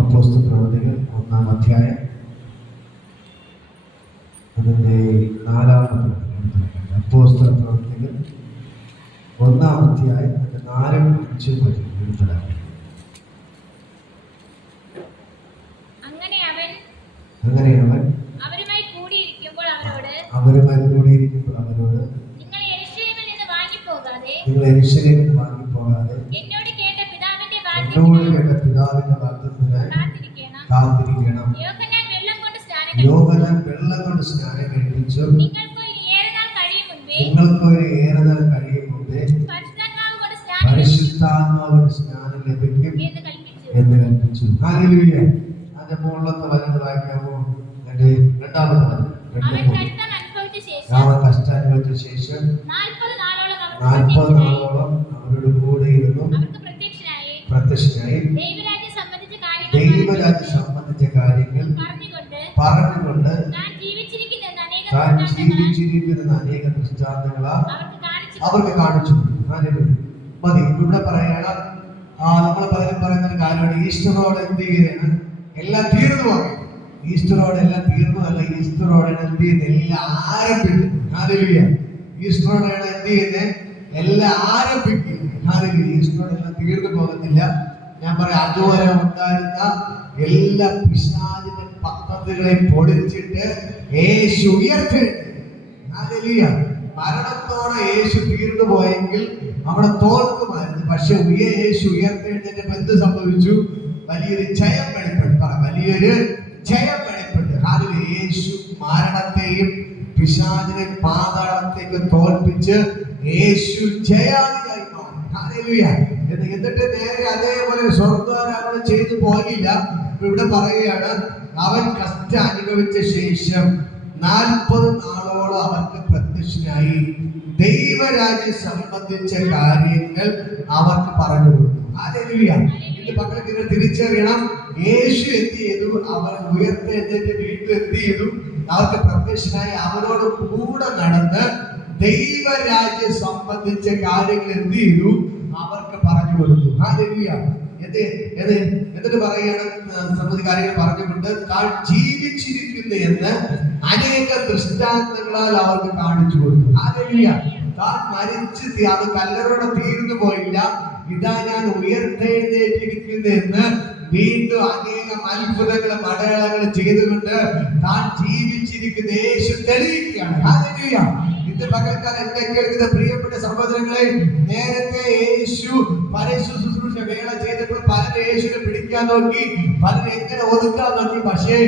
അപ്പോസ്തലപ്രവൃത്തികൾ 1-ാം അധ്യായം അതിൻ്റെ 4-ാമത്തെ അപ്പോസ്തലപ്രവൃത്തികൾ 1-ാം അധ്യായം അതിൻ്റെ 4-5 വരെ എഴുതലാണ്. അങ്ങനെ അവൻ അവരുമായി കൂടിയിരിക്കുമ്പോൾ അവരോട് നിങ്ങൾ യെരൂശലേമിൽ നിന്ന് വാങ്ങിപ്പോകാതെ എന്നോട് കേട്ട പിതാവിന്റെ വാഗ്ദത്തത്തിനായി കാത്തിരിക്കണം. യോഹന്നാൻ വെള്ളം കൊണ്ട് സ്നാനം കഴിപ്പിച്ചു. നിങ്ങൾക്ക് ഒരു ഏറെ നാൾ കഴിയും മുമ്പേ പരിശുദ്ധാത്മാവ് കൊണ്ട് സ്നാനം ലഭിക്കും എന്ന് കൽപ്പിച്ചു. ഹല്ലേലൂയ. അതിന്റെ മുകളിലത്തെ വചനം വായിക്കാമോ? അതിന്റെ 2-ാമത്തെ വചനം. അവൻ കഷ്ടം അനുഭവിച്ച ശേഷം 40 നാളോളം അവരുടെ കൂടെ ഇരുന്നു പ്രത്യക്ഷനായി ദൈവരാജ്യം സംബന്ധിച്ച കാര്യങ്ങൾ പറഞ്ഞുകൊണ്ട് താൻ ജീവിച്ചിരിക്കുന്ന അനേക ദൃഷ്ടാന്തങ്ങളാൽ അവർക്ക് കാണിച്ചു. മതി. ഇവിടെ പറയണം, നമ്മൾ പലരും പറയുന്ന ഒരു കാര്യമാണ്, ഈസ്റ്ററോടെ എന്ത് ചെയ്യുകയാണ്? എല്ലാം തീർന്നു പോകണം. ഈസ്റ്ററോടെ എല്ലാം തീർന്നതല്ല, ഈസ്റ്ററോടെ എന്ത് ചെയ്യുന്നത്? എല്ലാം ആരംഭിക്കുന്നു. ഹല്ലേലൂയ. ഈസ്റ്ററോടെയാണ് എന്ത് ചെയ്യുന്നത്? എല്ലാം ആരംഭിക്കുന്നു. ഹല്ലേലൂയ. ഈസ്റ്ററോടെ എല്ലാം തീർന്നു പോകുന്നില്ല. ഞാൻ പറയാം, അതുവരെ ഉണ്ടായിരുന്ന എല്ലാ പിശാചിന്റെ പദ്ധതികളെ പൊളിച്ചിട്ട് യേശു ഉയർത്തെഴുന്നേറ്റു. ഹല്ലേലൂയ. മരണത്തോടെ യേശു തീർന്നു പോയെങ്കിൽ അവിടെ തോൽക്കുമായിരുന്നു. പക്ഷെ യേശു ഉയർത്തെഴുന്നേറ്റപ്പോൾ എന്ത് സംഭവിച്ചു? വലിയൊരു ജയം വെളിപ്പെട്ടു. വലിയൊരു ജയം വെളിപ്പെട്ടു. ഹല്ലേലൂയ. യേശു മരണത്തെയും പിശാചിനെ പാതാളത്തേക്ക് തോൽപ്പിച്ച് യേശു ജയാളിയായി മാറി. ഹല്ലേലൂയ. എന്നിട്ട് നേരെ അതേപോലെ സ്വർഗ്ഗാരോഹണം ചെയ്തു പോയില്ല. ഇവിടെ പറയുകയാണ്, അവൻ കഷ്ടം അനുഭവിച്ച ശേഷം 40 നാളോളം അവർക്ക് പ്രത്യക്ഷനായി ദൈവരാജ്യം സംബന്ധിച്ച കാര്യങ്ങൾ അവർക്ക് പറഞ്ഞു കൊടുത്തു. ഹല്ലേലൂയ. ഇത് മക്കളെ നിങ്ങൾ തിരിച്ചറിയണം. യേശു എന്ത് ചെയ്തു? അവർ ഉയർത്തെഴുന്നേറ്റ് വീട്ടിൽ എന്ത് ചെയ്തു? അവർക്ക് പ്രത്യക്ഷനായി അവരോട് കൂടെ നടന്ന് ദൈവരാജ്യം സംബന്ധിച്ച കാര്യങ്ങൾ എന്ത് ചെയ്തു? അവർക്ക് പറഞ്ഞു കൊടുത്തു. ഹല്ലേലൂയ. എന്നിട്ട് പറയുകയാണ്, സംബന്ധിച്ച കാര്യങ്ങൾ പറഞ്ഞുകൊണ്ട് താൻ ജീവിച്ചിരിക്കുന്നു എന്ന് അനേക ദൃഷ്ടാന്തങ്ങളാൽ അവർക്ക് കാണിച്ചു കൊടുത്തു. ഹല്ലേലൂയ. താൻ മരിച്ച് അത് കല്ലറയോടെ തീർന്നു പോയില്ല. ഇതാ ഞാൻ ഉയർത്തെഴുന്നേറ്റിരിക്കുന്നു എന്ന് വീണ്ടും അനേകം അത്ഭുതങ്ങളും അടയാളങ്ങളും ചെയ്തുകൊണ്ട് താൻ ജീവിച്ചിരിക്കുന്ന യേശു തെളിയിക്കുകയാണ്. ഹല്ലേലൂയ. ഇന്ന് പകൽക്കാലം എന്നെ കേൾക്കുന്ന പ്രിയപ്പെട്ട സഹോദരങ്ങളെ, നേരത്തെ യേശു പരസ്യ ശുശ്രൂഷ വേള ചെയ്തപ്പോൾ പലരും യേശുവിനെ പിടിക്കാൻ നോക്കി, പലരും എങ്ങനെ ഒതുക്കാൻ നോക്കി. പക്ഷേ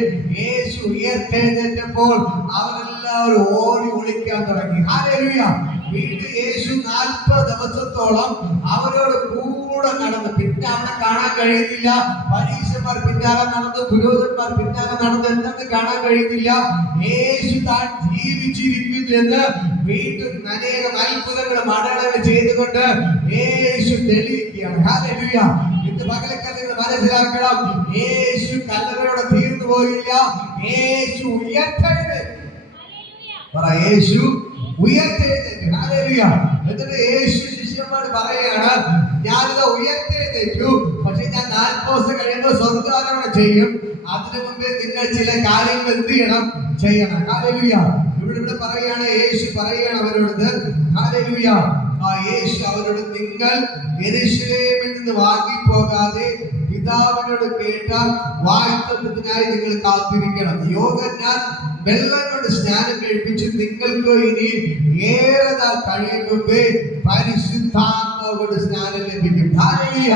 യേശു ഉയർത്തെഴുന്നേറ്റപ്പോൾ അവരെല്ലാവരും ഓടി ഒളിക്കാൻ തുടങ്ങി. ഹല്ലേലൂയ. വീണ്ടും യേശു 40 ദിവസത്തോളം അവരോട് കൂടെ നടന്നു. പിന്നെ അവനെ കാണാൻ കഴിയുന്നില്ല. പരീശന്മാർ പിന്നാലെ നടന്നു, പുരോഹിതന്മാർ പിന്നാലെ നടന്നു, എന്തെന്ന് കാണാൻ കഴിയുന്നില്ല. യേശു താൻ ജീവിച്ചിരിക്കുന്നു എന്ന് വീണ്ടും അനേകം അത്ഭുതങ്ങളും അടയാളങ്ങൾ ചെയ്തുകൊണ്ട് യേശു തെളിയിക്കുകയാണ്. ഹല്ലേലൂയ. ഇന്ന് പകലക്കാലം നിങ്ങൾ മനസ്സിലാക്കണം, യേശു കല്ലറയോടെ തീർന്നു പോയില്ല. യേശു ഉയർത്തെഴുന്നേറ്റു. യേശു ഉയർത്തെഴുന്നേറ്റു. ഹല്ലേലൂയ. എന്നിട്ട് യേശു ശിഷ്യന്മാർ പറയുകയാണ്, ഞാനിത് ഉയർത്തെഴുന്നേറ്റു, പക്ഷെ ഞാൻ 40 ദിവസം കഴിയുമ്പോൾ സ്വർഗ്ഗാരോഹണം ചെയ്യും. അതിനു മുമ്പേ നിങ്ങൾ ചില കാര്യങ്ങൾ എന്ത് ചെയ്യണം. ഹല്ലേലൂയ. ഇവിടെ പറയുകയാണ്, യേശു പറയുകയാണ് അവരോട്, ഹല്ലേലൂയ. യേശു അവരോട്, നിങ്ങൾ യെരൂശലേമിൽ നിന്ന് വാങ്ങിപ്പോകാതെ പിതാവിനോട് കേട്ട വാഗ്ദത്തത്തിനായി നിങ്ങൾ കാത്തിരിക്കണം. യോഹന്നാൻ വെള്ളം കൊണ്ട് സ്നാനം കഴിപ്പിച്ചു. നിങ്ങൾക്ക് ഇനി ഏറെ നാൾ കഴിയും മുമ്പേ പരിശുദ്ധാത്മാവ് കൊണ്ട് സ്നാനം ലഭിക്കും. ഹല്ലേലൂയ.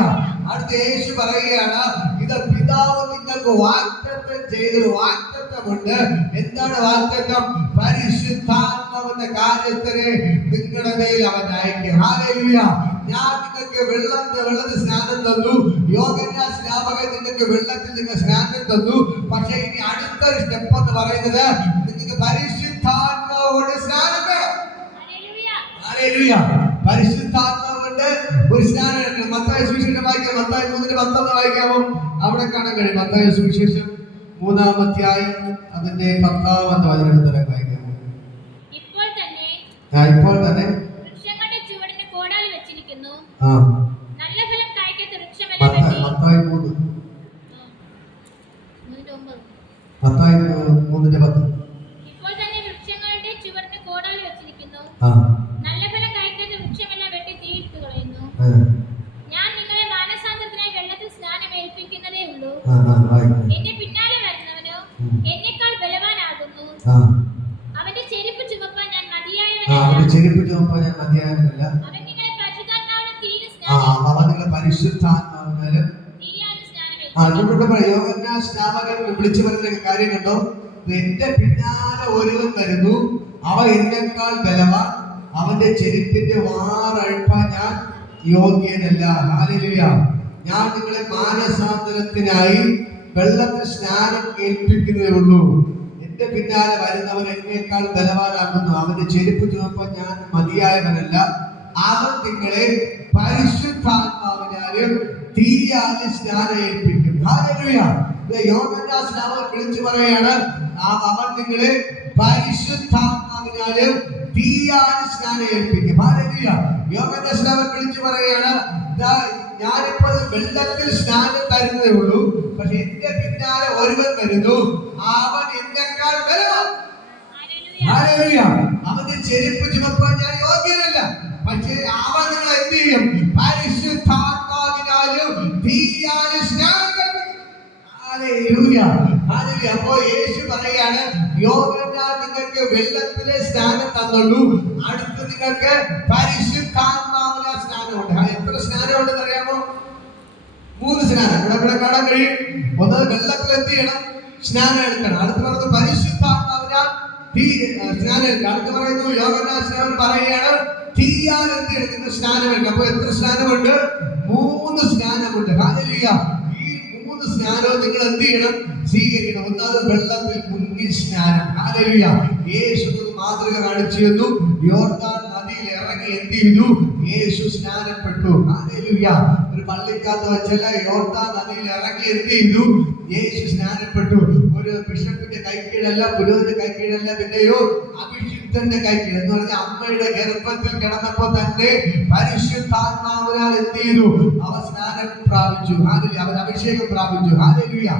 അടുത്ത യേശു പറയുകയാണ്, ഇത് പിതാവ് നിങ്ങൾക്ക് വാഗ്ദത്തം ചെയ്തൊരു വാഗ്ദത്തമുണ്ട്. എന്താണ് വാഗ്ദത്തം? പരിശുദ്ധാത്മാവെന്ന കാര്യത്തിന് നിങ്ങളുടെ മേൽ അവൻ അയക്കും. ഹല്ലേലൂയ. ഞാൻ നിങ്ങൾക്ക് വെള്ളത്തിൽ സ്നാനം തന്നു. യോഹന്നാൻ സ്നാപകൻ നിങ്ങൾക്ക് വെള്ളത്തിൽ നിങ്ങൾ സ്നാനം തന്നു. പക്ഷേ ഇനി അടുത്തൊരു സ്റ്റെപ്പ് എന്ന് പറയുന്നത്, നിങ്ങൾക്ക് പരിശുദ്ധാത്മാവോട് സ്നാനം വേണം. ഹല്ലേലൂയ. പരിശുദ്ധാത്മാവ് കൊണ്ട് ഒരു സ്നാനം. മത്തായി സുവിശേഷം വായിക്കാം. മത്തായി 3:10 വായിക്കാമോ? അവിടെ കാണാൻ കഴിയും. മത്തായി സുവിശേഷം 3-ാം അധ്യായം അതിന്റെ 10-ാമത്തെ വചനം എടുത്ത് വായിക്കാമോ? ഇപ്പോൾ തന്നെ വൃക്ഷങ്ങളുടെ ചുവടിന് കോടാലി വെച്ചിരിക്കുന്നു. നല്ല ഫലം കായ്ക്കാത്ത വൃക്ഷമെല്ലാം വെട്ടി. മത്തായി 3 3:10. ഇപ്പോൾ തന്നെ വൃക്ഷങ്ങളുടെ ചുവട്ടിന് കോടാലി വെച്ചിരിക്കുന്നു. നല്ല ഫലം കായ്ക്കാത്ത വൃക്ഷമെല്ലാം വെട്ടി തീയിട്ടു കളയുന്നു. ഞാൻ നിങ്ങളെ മാനസാന്തരത്തിനായി വെള്ളത്തിൽ സ്നാനം ഏൽപ്പിക്കുന്നതേ ഉള്ളൂ. എന്റെ പിന്നാലെ വരുന്നവനോ എന്നെക്കാൾ ബലവാനാകുന്നു. അവന്റെ ചെരുപ്പ് ചുമപ്പാൻ ഞാൻ മതിയായവനല്ല. അവൻ നിങ്ങളെ പരിശുദ്ധാത്മാവിനാലും തീയാലും സ്നാനം യോഹന്നാൻ വിളിച്ചു പറയുന്ന കാര്യം കണ്ടോ? എന്റെ പിന്നാലെ ഒരുവൻ വരുന്നു, അവ എന്നെക്കാൾ ബലവാൻ, അവന്റെ ചെരുപ്പിന്റെ വാറഴിപ്പാൻ ഞാൻ യോഗ്യനല്ല. ഹല്ലേലൂയ. ഞാൻ നിങ്ങളെ മാനസാന്തരത്തിനായി വെള്ളത്തിൽ സ്നാനം ഏൽപ്പിക്കുന്നതേ ഉള്ളൂ. എന്റെ പിന്നാലെ വരുന്നവൻ എന്നേക്കാൾ ബലവാനാകുന്നു, അവന്റെ ചെരുപ്പ് ചുമപ്പാൻ ഞാൻ മതിയായവനല്ല. അവൻ നിങ്ങളെ പരിശുദ്ധാത്മാവിനാലും തീയാലും സ്നാനം ഏൽപ്പിക്കും. ഹല്ലേലൂയ. യോഹന്നാൻ സ്നാനം വിളിച്ചു പറയാണ്, അവൻ നിങ്ങളെ പരിശുദ്ധാത്മാവിനാലും തീയാലും സ്നാനം ഏൽപ്പിക്കും. ഹല്ലേലൂയ. യോഹന്നാൻ സ്നാനം വിളിച്ചു പറയാണ്, ഞാനിപ്പോൾ വെള്ളത്തിൽ സ്നാനം തരുന്നതേ ഉള്ളൂ, പക്ഷെ എന്റെ പിന്നാലെ ഒരുവൻ വരുന്നു, അവൻ എന്നെക്കാൾ ബലവാൻ. ഹല്ലേലൂയ. അവന്റെ ചെരുപ്പ് ചുമപ്പാൻ ഞാൻ യോഗ്യനല്ല, പക്ഷേ അവൻ നിങ്ങൾ എന്ത് ചെയ്യും? പരിശുദ്ധാത്മാവിനാലും തീയാലും സ്നാനം കഴിപ്പിക്കും. ഹല്ലേലൂയ. ഹല്ലേലൂയ. അപ്പോൾ യേശു പറയാണ്, യോഹന്നാൻ നിങ്ങൾക്ക് വെള്ളത്തിലെ സ്നാനം തന്നുള്ളൂ, അടുത്ത് നിങ്ങൾക്ക് പരിശുദ്ധാത്മാവിലെ സ്നാനമുണ്ട്. എത്ര സ്നാനമുണ്ടെന്ന് അറിയാമോ? 3 സ്നാനം ഇവിടെ കാണാൻ കഴിയും. ഒന്ന്, വെള്ളത്തിൽ എന്ത് ചെയ്യണം? സ്നാനം എടുക്കണം. അടുത്ത് പറയുന്നത് പരിശുദ്ധാത്മാവിനാൽ സ്നാനം എടുക്കണം. അടുത്ത് പറയുന്നു യോഹന്നാൻ സ്നാനം പറയുകയാണ്, തീയാൽ എന്ത് ചെയ്യണം? നിങ്ങൾ സ്നാനം എടുക്കണം. അപ്പൊ എത്ര സ്നാനമുണ്ട്? 3 സ്നാനമുണ്ട്. ഹല്ലേലൂയ. ഈ 3 സ്നാനവും നിങ്ങൾ എന്ത് ചെയ്യണം? സ്വീകരിക്കണം. ഒന്നാമത് വെള്ളത്തിൽ മുങ്ങി സ്നാനം. ഹല്ലേലൂയ. യേശു മാതൃക കാണിച്ചു തന്നു. യോർദാൻ നദിയിൽ ഇറങ്ങി എന്ത് ചെയ്തു? യേശു സ്നാനപ്പെട്ടു. ഹല്ലേലൂയ. ഒരു പള്ളിക്കകത്ത് വെച്ചല്ല, യോർദാൻ നദിയിൽ ഇറങ്ങി എന്ത് ചെയ്തു? യേശു സ്നാനപ്പെട്ടു. ഒരു ബിഷപ്പിന്റെ കൈക്കീഴല്ല, പുരോഹിത കൈക്കീഴല്ല, പിന്നെയോ അഭിഷിക്തന്റെ കൈക്കീഴ് എന്ന് പറഞ്ഞ അമ്മയുടെ ഗർഭത്തിൽ കിടന്നപ്പോ തന്നെ പരിശുദ്ധാത്മാവിനാൽ എന്ത് ചെയ്തു? അവൻ സ്നാനം പ്രാപിച്ചു. ഹല്ലേലൂയ. അവൻ അഭിഷേകം പ്രാപിച്ചു. ഹല്ലേലൂയ.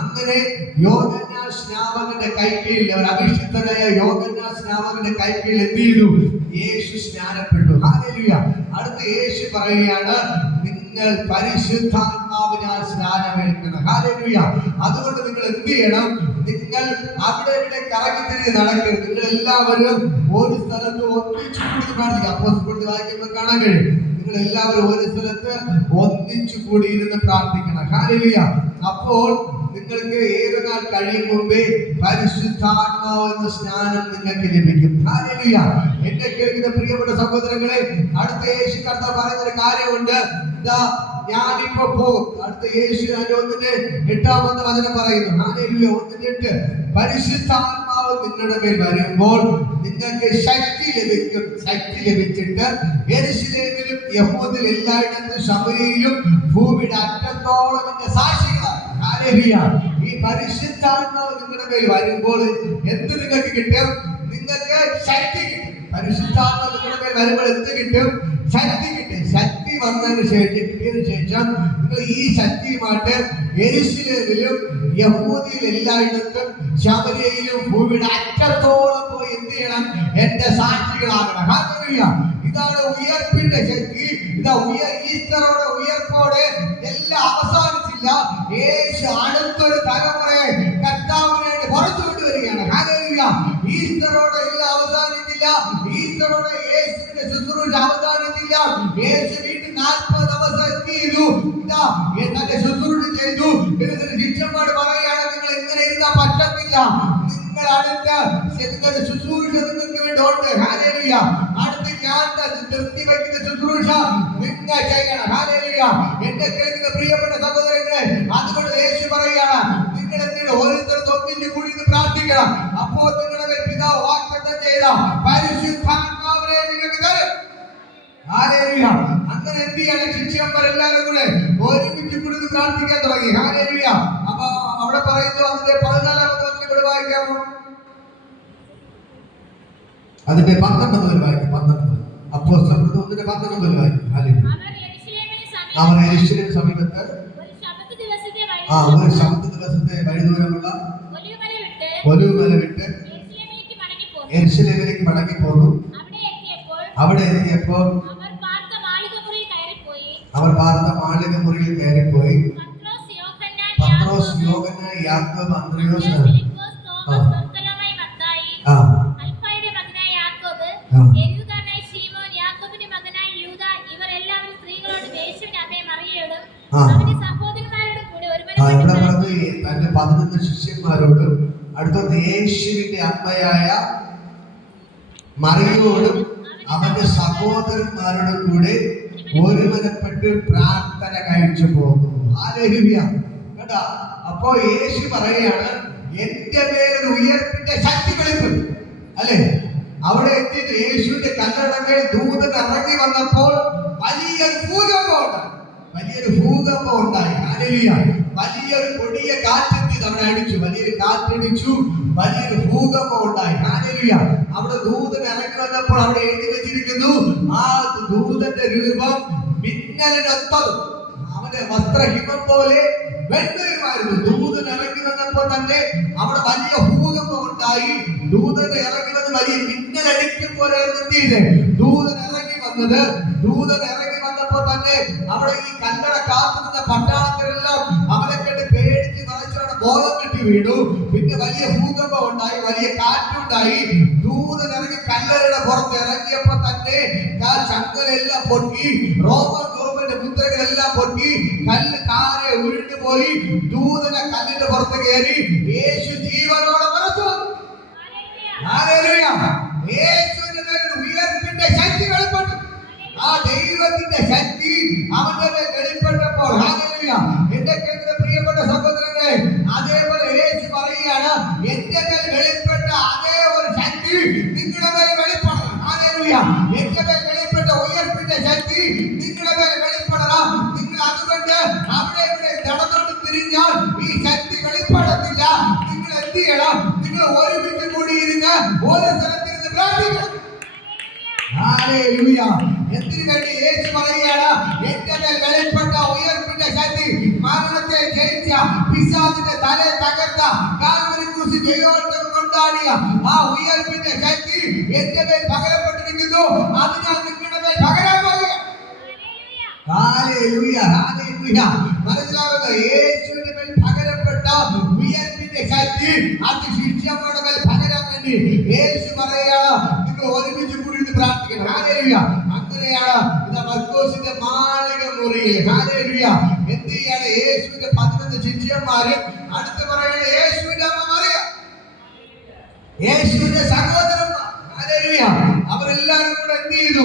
അങ്ങനെ യോഹന്നാൻ സ്നാപകന്റെ കൈക്കീഴിൽ, ഒരു അഭിഷിക്തനായ യോഹന്നാൻ സ്നാപകന്റെ കൈക്കീഴിൽ എന്ത് ചെയ്തു? യേശു സ്നാനപ്പെട്ടു. ഹല്ലേലൂയ. അടുത്ത യേശു പറയുകയാണ്, നിങ്ങൾ പരിശുദ്ധാത്മാവിനാൽ സ്നാനമേൽക്കണം. ഹല്ലേലൂയ. അതുകൊണ്ട് നിങ്ങൾ എന്ത് ചെയ്യണം? നിങ്ങൾ അവിടെ ഇവിടെ കറങ്ങിത്തിരിഞ്ഞ് നടക്കരുത്. നിങ്ങൾ എല്ലാവരും ഒരു സ്ഥലത്ത് ഒന്നിച്ചു കൂടി പ്രാർത്ഥിക്കുക. അപ്പോസ്തലരുടെ വാക്യം കാണാൻ കഴിയും. നിങ്ങൾ എല്ലാവരും ഒരു സ്ഥലത്ത് ഒന്നിച്ചു കൂടിയിരുന്ന് പ്രാർത്ഥിക്കണം. ഹല്ലേലൂയ. അപ്പോൾ നിങ്ങൾക്ക് ഏറെ നാൾ കഴിയും മുമ്പേ പരിശുദ്ധാത്മാവ് എന്ന സ്നാനം നിങ്ങൾക്ക് ലഭിക്കും. ഹല്ലേലൂയ. എന്നെ കേൾക്കുന്ന പ്രിയപ്പെട്ട സഹോദരങ്ങളെ, അടുത്ത യേശു കർത്താവ് പറയുന്ന ഒരു കാര്യമുണ്ട്. ഞാനിപ്പോ പോകും. അടുത്ത യേശു 1:8 വചനം പറയുന്നു. ഹല്ലേലൂയ. 1:8 പരിശുദ്ധാത്മാവ് നിങ്ങളുടെ മേൽ വരുമ്പോൾ നിങ്ങൾക്ക് ശക്തി ലഭിക്കും. ശക്തി ലഭിച്ചിട്ട് യെരൂശലേമിലും യഹൂദയിൽ എല്ലായിടത്തും ശമര്യയിലും ഭൂമിയുടെ അറ്റത്തോളം എന്റെ സാക്ഷികളാണ്. ഹല്ലേലൂയ. ഈ പരിശുദ്ധാത്മാവ് നിങ്ങളുടെ മേൽ വരുമ്പോൾ എന്ത് നിങ്ങൾക്ക് കിട്ടും? നിങ്ങൾക്ക് ശക്തി കിട്ടും. പരിശുദ്ധാത്മാവ് നിങ്ങളുടെ മേൽ വരുമ്പോൾ എന്ത് കിട്ടും? ശക്തി കിട്ടും. ശക്തി വന്നതിന് ശേഷം നിങ്ങൾ ഈ ശക്തിയുമായിട്ട് യെരൂശലേമിലും യഹൂദയിൽ എല്ലായിടത്തും ശമര്യയിലും ഭൂമിയുടെ അറ്റത്തോളം പോയി എന്ത് ചെയ്യണം? എന്റെ സാക്ഷികളാകണം. ഹല്ലേലൂയ. ഇതാണ് ഉയർപ്പിന്റെ ശക്തി. ഈസ്റ്ററോടെ ഉയർപ്പോടെ എല്ലാം അവസാനിച്ചില്ല. യേശു അടുത്തൊരു തലമുറയെ കർത്താവിനായിട്ട് പുറത്തു കൊണ്ടുവരികയാണ്. ഹല്ലേലൂയ. ഈസ്റ്ററോടെ എല്ലാം അവസാനിച്ചില്ല. ഈസ്റ്ററോടെ യേശുവിന്റെ ശുശ്രൂഷ അവസാനിച്ചില്ല. യേശു വീണ്ടും 40 ദിവസം എന്ത് ചെയ്തു? തന്റെ ശുശ്രൂഷ ചെയ്തു. ശിഷ്യന്മാർ പറയുകയാണ്, നിങ്ങൾ ഇങ്ങനെ ഇരുന്നാ പറ്റത്തില്ല. നിങ്ങൾ അടുത്ത നിങ്ങളുടെ ശുശ്രൂഷ നിങ്ങൾക്ക് വേണ്ടി ഉണ്ട്. ഹല്ലേലൂയ. അടുത്ത് ഞാൻ നിർത്തി വയ്ക്കുന്ന ശുശ്രൂഷ നിങ്ങൾ ചെയ്യണം. ഹല്ലേലൂയ. എന്നെ കേൾക്കുന്ന പ്രിയപ്പെട്ട സഹോദരങ്ങളെ, അതുകൊണ്ട് യേശു പറയുകയാണ്, നിങ്ങൾ എന്തിനാ ഓരോരുത്തരും ഒന്നിച്ചു കൂടി പ്രാർത്ഥിക്കണം. അപ്പോൾ നിങ്ങളുടെ പിതാവ് വാഗ്ദത്തം ചെയ്ത പരിശുദ്ധാത്മാവിനെ നിങ്ങൾക്ക് തരും. ഹല്ലേലൂയ. അങ്ങനെ എന്ത് ചെയ്യണം? ശിഷ്യന്മാരെല്ലാവരും കൂടെ ഒരുമിച്ച് കൂടി പ്രാർത്ഥിക്കാൻ തുടങ്ങി. ഹല്ലേലൂയ. അപ്പൊ അവിടെ പറയുന്നു, അതിന്റെ 14 വചനം കൂടെ വായിക്കാമോ? അതിന്റെ 12 മുതൽ വായിക്കും. 12 അപ്പോസ്തലരുടെ 1:12 മുതൽ വായിക്കും. ഹല്ലേലൂയ. അവർ യെരൂശലേം സമീപത്ത് ഒരു ശബ്ബത്ത് ദിവസത്തെ വഴിദൂരമുള്ള ഒലിവുമല യെരൂശലേമിലേക്ക് മടങ്ങിപ്പോന്നു. അവിടെ എത്തിയപ്പോൾ അവർ പാർത്ത മാളികമുറിയിൽ കയറിപ്പോയി. പത്രോസ്, യോഹന്നാൻ, യാക്കോബ്, അന്ത്രയോസ്, ഇവിടെ പറഞ്ഞ് തന്റെ 11 ശിഷ്യന്മാരോടും അടുത്ത യേശുവിന്റെ അമ്മയായ മറിയോടും അവന്റെ സഹോദരന്മാരോടും കൂടെ ഒരുമനപ്പെട്ട് പ്രാർത്ഥന കഴിച്ചു പോകുന്നു. ഹല്ലേലൂയ. കേട്ടാ, അപ്പോ യേശു പറയുകയാണ്, എന്റെ മേലൊരു ഉയർപ്പിന്റെ ശക്തി വെളിപ്പെട്ടു. അല്ലെ, അവിടെ എത്തിയിട്ട് യേശുവിന്റെ കല്ലറമേൽ ദൂതൻ ഇറങ്ങി വന്നപ്പോൾ വലിയൊരു ഭൂകമ്പം ഉണ്ടായി. ഹല്ലേലൂയ. വലിയൊരു കൊടിയ കാറ്റെത്തി അവിടെ അടിച്ചു, വലിയൊരു കാറ്റടിച്ചു, വലിയൊരു ഭൂകമ്പം ഉണ്ടായി. ഹല്ലേലൂയ. അവിടെ ദൂതൻ ഇറങ്ങി വന്നപ്പോൾ അവിടെ എഴുതി വെച്ചിരിക്കുന്നു, ആ ദൂതന്റെ രൂപം മിന്നലിനൊത്തത്, അവന്റെ വസ്ത്രഹിമം പോലെ വെണ്ണയുമായിരുന്നു. ദൂതൻ ഇറങ്ങി വന്നപ്പോൾ തന്നെ അവിടെ വലിയ ഭൂകമ്പം ഉണ്ടായി. ദൂതൻ ഇറങ്ങി വന്ന് വലിയ മിന്നലടിക്കും പോലെ ദൂതൻ ഇറങ്ങി വന്നപ്പോൾ തന്നെ അവിടെ ഈ കല്ലറ കാത്തുനിന്ന പട്ടാളത്തിലെല്ലാം അവനെ കണ്ട് പേടിച്ച് വരച്ചവരുടെ ബോധം കിട്ടി വീണു. പിന്നെ വലിയ ഭൂകമ്പം ഉണ്ടായി, വലിയ കാറ്റുണ്ടായി. ദൂതൻ ഇറങ്ങി കല്ലറയുടെ പുറത്ത് ഇറങ്ങിയപ്പോ തന്നെ ചങ്ങലെല്ലാം പൊട്ടി, റോമന്റെ മുദ്രകളെല്ലാം പൊട്ടി, കല്ല് താരെ ഉരുണ്ടുപോയി. ദൂതനെ കല്ലിന്റെ പുറത്ത് കയറി യേശു ജീവനോടെ മരിച്ചു. ഹല്ലേലൂയ. യേശുവിന്റെ മേൽ ഉയർപ്പിന്റെ ശക്തി വെളിപ്പെട്ടു. ആ ദൈവത്തിന്റെ ശക്തി അവന്റെ മേൽ വെളിപ്പെട്ടപ്പോൾ, ഹല്ലേലൂയ, എന്റെ പ്രിയപ്പെട്ട സഹോദരങ്ങളെ, അതേപോലെ യേശു പറയുകയാണ്, എന്റെ മേൽ വെളിപ്പെട്ട അതേ ഒരു ശക്തി നിങ്ങളുടെ മേൽ വെളിപ്പെടണം. ഹല്ലേലൂയ. എന്റെ മേൽ വെളിപ്പെട്ട ഉയർപ്പിന്റെ ശക്തി നിങ്ങളുടെ മേൽ വെളിപ്പെടണം. നിങ്ങൾ അതുകൊണ്ട് അവിടെ ഇവിടെ നടന്നോണ്ട് തിരിഞ്ഞാൽ ഈ ശക്തി വെളിപ്പെടത്തില്ല. നിങ്ങൾ എന്ത് ചെയ്യണം? നിങ്ങൾ ഒരുമിച്ച് കൂടിയിരുന്ന് ഒരു സ്ഥലത്തിരുന്ന് പ്രാർത്ഥിക്കണം. ഹല്ലേലൂയ. എന്തിനു വേണ്ടി? യേശു പറയുകയാണ്, എന്റെ മേൽ വെളിപ്പെട്ട ഉയർപ്പിന്റെ ശക്തി, മരണത്തെ ജയിച്ച, പിശാചിന്റെ തലയെ തകർത്ത, കാൽവരി ക്രൂശിൽ ജയോത്സവം കൊണ്ടാടിയ ആ ഉയർപ്പിന്റെ ശക്തി എന്റെ മേൽ പകരപ്പെട്ടിരിക്കുന്നു. അത് ഞാൻ നിങ്ങളുടെ മേൽ പകരാൻ പോകുക. ഹല്ലേലൂയ. ഹല്ലേലൂയ. മനസ്സിലാവുക, യേശുവിന്റെ മേൽ പകരപ്പെട്ട ഉയർപ്പിന്റെ ശക്തി അത് ശിഷ്യന്മാരുടെ മേൽ പകരാൻ വേണ്ടി യേശു പറയുകയാണ്, നിങ്ങൾ ഒരുമിച്ച് കൂടി പ്രാർത്ഥിക്കണം. ഹല്ലേലൂയ. അങ്ങനെയാണ് ഇതാ മർക്കോസിന്റെ മാളിക മുറിയിൽ, ഹല്ലേലൂയ, എന്ത് ചെയ്യാണ്? യേശുവിന്റെ 11 ശിഷ്യന്മാരും അടുത്ത് പറയുന്നത് യേശുവിന്റെ അമ്മ മറിയ, യേശുവിന്റെ സഹോദരന്മാർ, ഹല്ലേലൂയ, അവരെല്ലാവരും കൂടെ എന്ത് ചെയ്തു?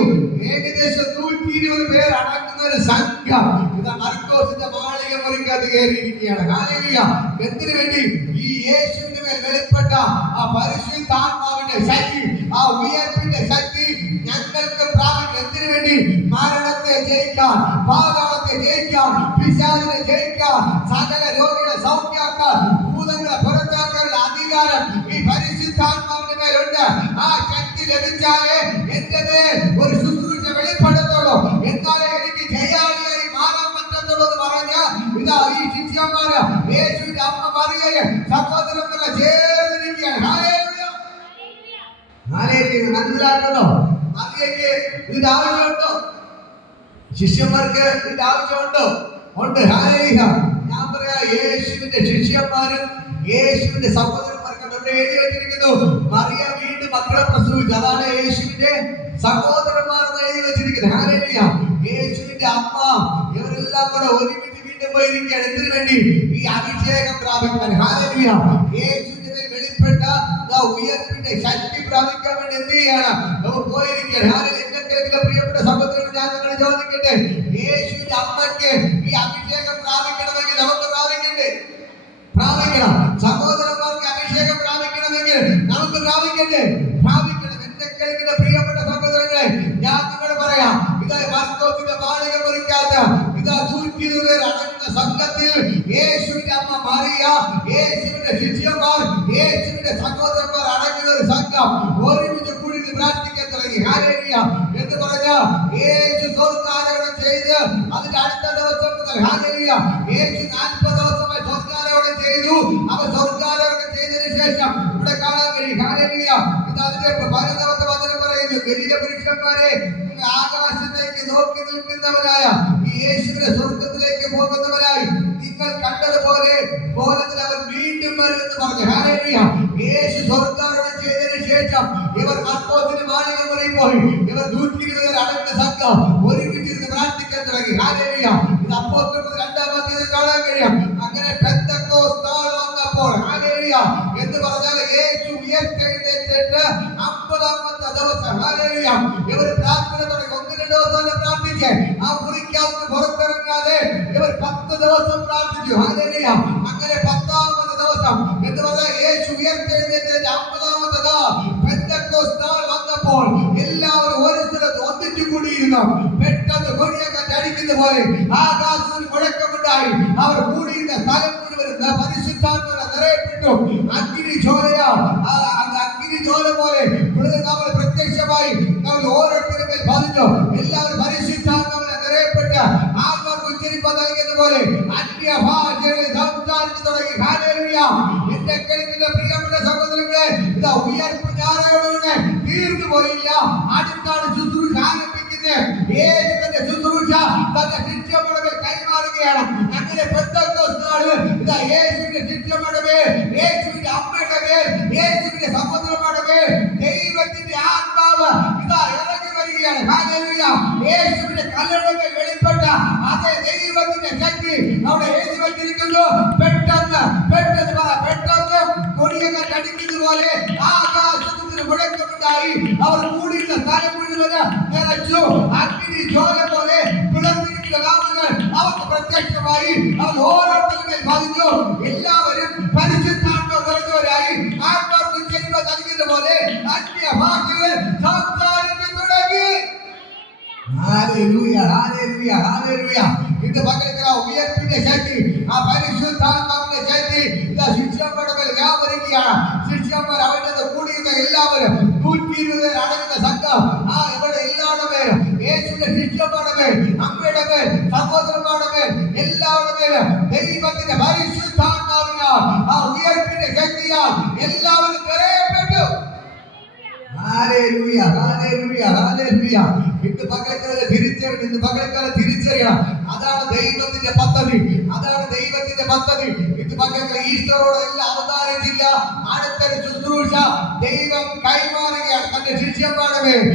ഏകദേശം 120 പേർ അടങ്ങുന്ന ഒരു സംഘം ഇതാ മർക്കോസിന്റെ മാളിക മുറിക്കകത്ത് കയറിയിരിക്കുകയാണ്. ഹല്ലേലൂയ. എന്തിനു വേണ്ടി? ഈ യേശുവിന്റെ മേൽ വെളിപ്പെട്ട ആ പരിശുദ്ധാത്മാവിന്റെ ശക്തി, ആ ഉയർപ്പിന്റെ ശക്തി ഞങ്ങൾക്ക് പ്രാപിക്കണം. എന്തിനു വേണ്ടി? മരണത്തെ ജയിക്കാൻ, പാതാളത്തെ ജയിക്കാൻ, പിശാചിനെ ജയിക്കാൻ, സകല രോഗികളെ സൗഖ്യമാക്കാൻ, ഭൂതങ്ങളെ പുറത്താക്കാനുള്ള അധികാരം ഈ പരിശുദ്ധാത്മാവിന്റെ മേലുണ്ട്. ആ ശക്തി ലഭിച്ചാലേ എന്റെ മേൽ ഒരു ശുശ്രൂഷ വെളിപ്പെടുത്തുള്ളൂ, എന്നാലേ എനിക്ക് ജയാളിയായി മാറാൻ പറ്റത്തുള്ളൂ എന്ന് പറഞ്ഞ ഇതാ ഈ ശിഷ്യന്മാര് യേശുവിന്റെ അമ്മ മറിയയെ സഹോദരങ്ങളെ ചേർന്നിരിക്കുകയാണ്. ഹല്ലേലൂയ. ഹല്ലേലൂയ. മനസ്സിലാക്കുന്നോ? മറിയയ്ക്ക് ഇതിന്റെ ആവശ്യമുണ്ടോ? ശിഷ്യന്മാർക്ക് ഇതിന്റെ ആവശ്യമുണ്ടോ? ഉണ്ട്. ഹല്ലേലൂയ. ഞാൻ പറയാ, യേശുവിന്റെ ശിഷ്യന്മാരും യേശുവിന്റെ സഹോദരന്മാർക്കും ഇവിടെ എഴുതി വെച്ചിരിക്കുന്നു, മറിയ വീണ്ടും മക്കളെ പ്രസവിച്ചു. അതാണ് യേശുവിന്റെ സഹോദരന്മാർ എന്ന് എഴുതി വെച്ചിരിക്കുന്നത്. ഹല്ലേലൂയ. യേശുവിന്റെ അമ്മ ഇവരെല്ലാം കൂടെ ഒരുമിച്ച് വീണ്ടും പോയിരിക്കുകയാണ്. എന്തിനു വേണ്ടി? ഈ അഭിഷേകം പ്രാപിക്കാൻ. ഹല്ലേലൂയ. യേശുവിന്റെ മേൽ വെളിപ്പെട്ട ഉയർപ്പിന്റെ ശക്തി പ്രാപിക്കാൻ വേണ്ടി എന്ത് ചെയ്യാണ്? നമ്മൾ പോയിരിക്കുകയാണ്. ഹല്ലേലൂയ. എന്റെ പ്രിയപ്പെട്ട സഹോദരങ്ങൾ, ഞാൻ നിങ്ങളെ ചോദിക്കട്ടെ, യേശുവിന്റെ അമ്മയ്ക്ക് ഈ അഭിഷേകം പ്രാപിക്കണമെങ്കിൽ നമുക്ക് പ്രാപിക്കണം. സഹോദരന്മാർക്ക് അഭിഷേകം പ്രാപിക്കണമെങ്കിൽ നമുക്ക് പ്രാപിക്കണം. എന്റെ കേൾക്കുന്ന പ്രിയപ്പെട്ട സഹോദരങ്ങളെ, ഞാൻ നിങ്ങളോട് പറയാം, ഇതാ മർക്കോസിന്റെ മാളിക മുറിക്കകത്ത് ഇതാ 120 പേർ അടങ്ങുന്ന സംഘത്തിൽ യേശുവിന്റെ അമ്മ മറിയ, യേശുവിന്റെ ശിഷ്യന്മാർ, യേശുവിന്റെ സഹോദരന്മാർ അടങ്ങുന്ന ഒരു സംഘം ഒരുമിച്ച് കൂടി പ്രാർത്ഥിക്കാൻ തുടങ്ങി. ഹല്ലേലൂയ. എന്ന് പറഞ്ഞാൽ യേശു സ്വർഗ്ഗാരോഹണം ചെയ്ത് അതിന്റെ അടുത്ത ദിവസം മുതൽ, ഹല്ലേലൂയ, യേശു 40 ദിവസമായി സ്വർഗ്ഗാരോഹണം ചെയ്തു. അവർ സ്വർഗ്ഗാരോഹണം ചെയ്തതിനു ശേഷം ഇവിടെ കാണാൻ കഴിയും. ഹല്ലേലൂയ. അതിന്റെ 11ാമത്തെ വചനം പറയുന്നു, ഗലീല പുരുഷന്മാരെ, ആകാശത്തേക്ക് നോക്കി നിൽക്കുന്നവരായ ഈ യേശുവിനെ സ്വർഗ്ഗത്തിലേക്ക് പോകുന്നവരായി നിങ്ങൾ കണ്ടതുപോലെ കോലത്തിൽ അവർ വീണ്ടും വരുമെന്ന് പറഞ്ഞു. ഹല്ലേലൂയ. യേശു സ്വർഗ്ഗാരോഹണം ചെയ്തതിനു ശേഷം ഇവർ മർക്കോസിന്റെ മാളിക മുറിയിൽ പോയി. ഇവർ 120 അടങ്ങുന്ന സംഘം ഒരുമിച്ചിരുന്ന് പ്രാർത്ഥിക്കാൻ തുടങ്ങി. ഹല്ലേലൂയ. ഇത് അപ്പോസ്തലരുടെ 2-ാം അധ്യായത്തിൽ കാണാൻ കഴിയും. അങ്ങനെ പെന്തക്കോസ്ത് നാൾ വന്നപ്പോൾ, ഹല്ലേലൂയ, എന്ന് പറഞ്ഞാൽ യേശു ഉയർത്തെഴുന്നേറ്റിട്ട് 50ാമത്തെ ദിവസം, ഹല്ലേലൂയ, ഇവർ പ്രാർത്ഥന തുടങ്ങി. 1-2 ദിവസം പ്രാർത്ഥിച്ച് ആ മുറിക്കകത്ത് പുറത്തിറങ്ങാതെ ഇവർ 10 ദിവസം പ്രാർത്ഥിച്ചു. ഹല്ലേലൂയ. അങ്ങനെ 10ാമത്തെ ദിവസം എന്ന് പറഞ്ഞാൽ യേശു ഉയർത്തെഴുന്നേറ്റിട്ട് 50ാമത്തെ പെന്തക്കോസ്ത് നാൾ വന്നപ്പോൾ എല്ലാവരും ഒരു സ്ഥലത്ത് ഒന്നിച്ചു കൂടിയിരുന്നു. പെട്ടെന്ന് കൊടിയൊക്കെ അടിക്കുന്ന പോലെ ആകാശത്തിൽ മുഴക്കമുണ്ടായി. അവർ കൂടിയിരുന്ന സ്ഥലം മുഴുവൻ പരിശുദ്ധാത്മാവിനാൽ നിറയപ്പെട്ടു. അഗ്നി ജ്വാല പോലെ നമ്മൾ പ്രത്യക്ഷമായി നമ്മൾ ഓരോരുത്തരുടെ മേൽ പതിഞ്ഞു. എല്ലാവരും പരിശുദ്ധാത്മാവിനാൽ നിറയപ്പെട്ട ആത്മാവ് ഉച്ചരിപ്പ് നൽകിയത് പോലെ അന്യഭാഷകളിൽ സംസാരിച്ചു തുടങ്ങി. ഹല്ലേലൂയ. എന്റെ കേൾക്കുന്ന പ്രിയപ്പെട്ട സഹോദരങ്ങളെ, ഇതാ ഉയർപ്പ് ഞായറാഴ്ച തീർന്നു പോയില്ല. അടുത്താണ് ശുശ്രൂഷ ആരംഭിക്കുന്നത്. യേശുവിന്റെ ശുശ്രൂഷ തന്റെ ശിഷ്യന്മാരുടെ കൈമാറുകയാണ്. അങ്ങനെ പെന്തക്കോസ്ത് നാളിൽ ഇതാ യേശുവിന്റെ ശിഷ്യന്മാരുടെ മേൽ, യേശുവിന്റെ അമ്മയുടെ മേൽ, യേശുവിന്റെ സഹോദരന്മാരുടെ മേൽ ദൈവത്തിന്റെ ആത്മാവ് ഇതാ ഇറങ്ങി വരികയാണ്. ഹല്ലേലൂയ. യേശുവിന്റെ കല്ലറകൾ വെളിപ്പെട്ട അതേ ദൈവത്തിന്റെ ശക്തി അവിടെ എഴുതി വച്ചിരിക്കുന്നു. പെട്ടെന്ന് കൊടിയൊക്കെ അടിക്കുന്നത് പോലെ ആകാശത്തിന് മുഴക്കമുണ്ടായി. അവർ കൂടിയിരുന്ന സ്ഥലം മുഴുവൻ നിറച്ചു. അഗ്നി ജ്വാല പോലെ പിളർന്നിരിക്കുന്ന നാമങ്ങൾ അവർക്ക് പ്രത്യക്ഷമായി. അവർ ഓരോരുത്തരും പതിഞ്ഞു. എല്ലാവരും പരിശുദ്ധാത്മാവ് നിറഞ്ഞവരായി ആത്മാർക്ക് ജന്മ നൽകിയത് പോലെ അന്യഭാഷകൾ സംസാരിച്ചു തുടങ്ങി. Hallelujah, hallelujah, hallelujah. ഇത് പകരത്തില ഉയർപ്പിന്റെ ശക്തി, ആ പരിശുദ്ധാത്മാവിന്റെ ശക്തി ശിഷ്യന്മാരുടെ മേൽ വ്യാപരിക്കുകയാണ്. ശിഷ്യന്മാർ അവരുടെ കൂടിയിരുന്ന എല്ലാവരും 120 അടങ്ങുന്ന സംഘം ഇവിടെ എല്ലാവരുടെ മേലും, യേശുവിന്റെ ശിഷ്യന്മാരുടെ മേൽ, അമ്മയുടെ മേൽ, സഹോദരന്മാരുടെ മേൽ, എല്ലാവരുടെ മേലും ദൈവത്തിന്റെ പരിശുദ്ധാത്മാവിനാൽ ആ ഉയർപ്പിന്റെ ശക്തിയാൽ എല്ലാവരും നിറയപ്പെട്ടു. Hallelujah, hallelujah, hallelujah. ഇന്ന് പകൽക്കാലം തിരിച്ചറിയണം. അതാണ് ദൈവത്തിന്റെ പദ്ധതി. ഇന്ന് പകൽക്കാലം ഈസ്റ്ററോടെല്ലാം അവതാരത്തില്ല. അടുത്തൊരു ശുശ്രൂഷ ദൈവം കൈമാറുകയാണ് തന്റെ ശിഷ്യന്മാരുടെ മേൽ.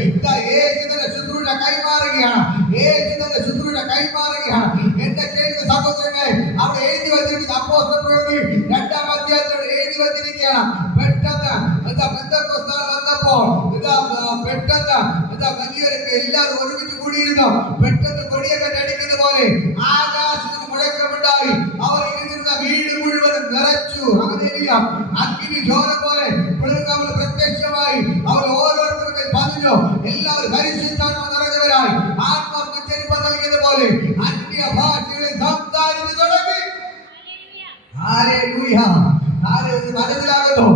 യേശുവിന്റെ ശുശ്രൂഷ കൈമാറുകയാണ്. എന്റെ കേൾക്കുന്ന സഹോദരങ്ങളെ, അവിടെ എഴുതി വച്ചിരിക്കുന്ന അപ്പോസ്തലപ്രവൃത്തി 2-ാം അധ്യായത്തിൽ എഴുതി വച്ചിരിക്കുകയാണ്. പെട്ടെന്ന് പെന്തക്കോസ്ത് നാൾ വന്നപ്പോൾ വലിയൊരു എല്ലാവരും ഒരുമിച്ച് കൂടിയിരുന്നു. പെട്ടെന്ന് കൊടിയൊക്കെ അടിക്കുന്ന പോലെ ആകാശത്തിന് മുഴക്കമുണ്ടായി. അവർ ഇരുന്നിരുന്ന വീട് മുഴുവൻ നിറച്ചു. ഹല്ലേലൂയ. അഗ്നി ജ്വാല പോലെ നമ്മൾ പ്രത്യക്ഷമായി. അവർ ഓരോരുത്തരും പതിഞ്ഞു. എല്ലാവരും പരിശുദ്ധാത്മാവ് നിറഞ്ഞവരായി ആത്മാർക്ക് ഉച്ചരിപ്പ് നൽകിയത് പോലെ അന്യഭാഷകളിൽ സംസാരിച്ചു തുടങ്ങി. ഹല്ലേലൂയ. മനസ്സിലാകുന്നു.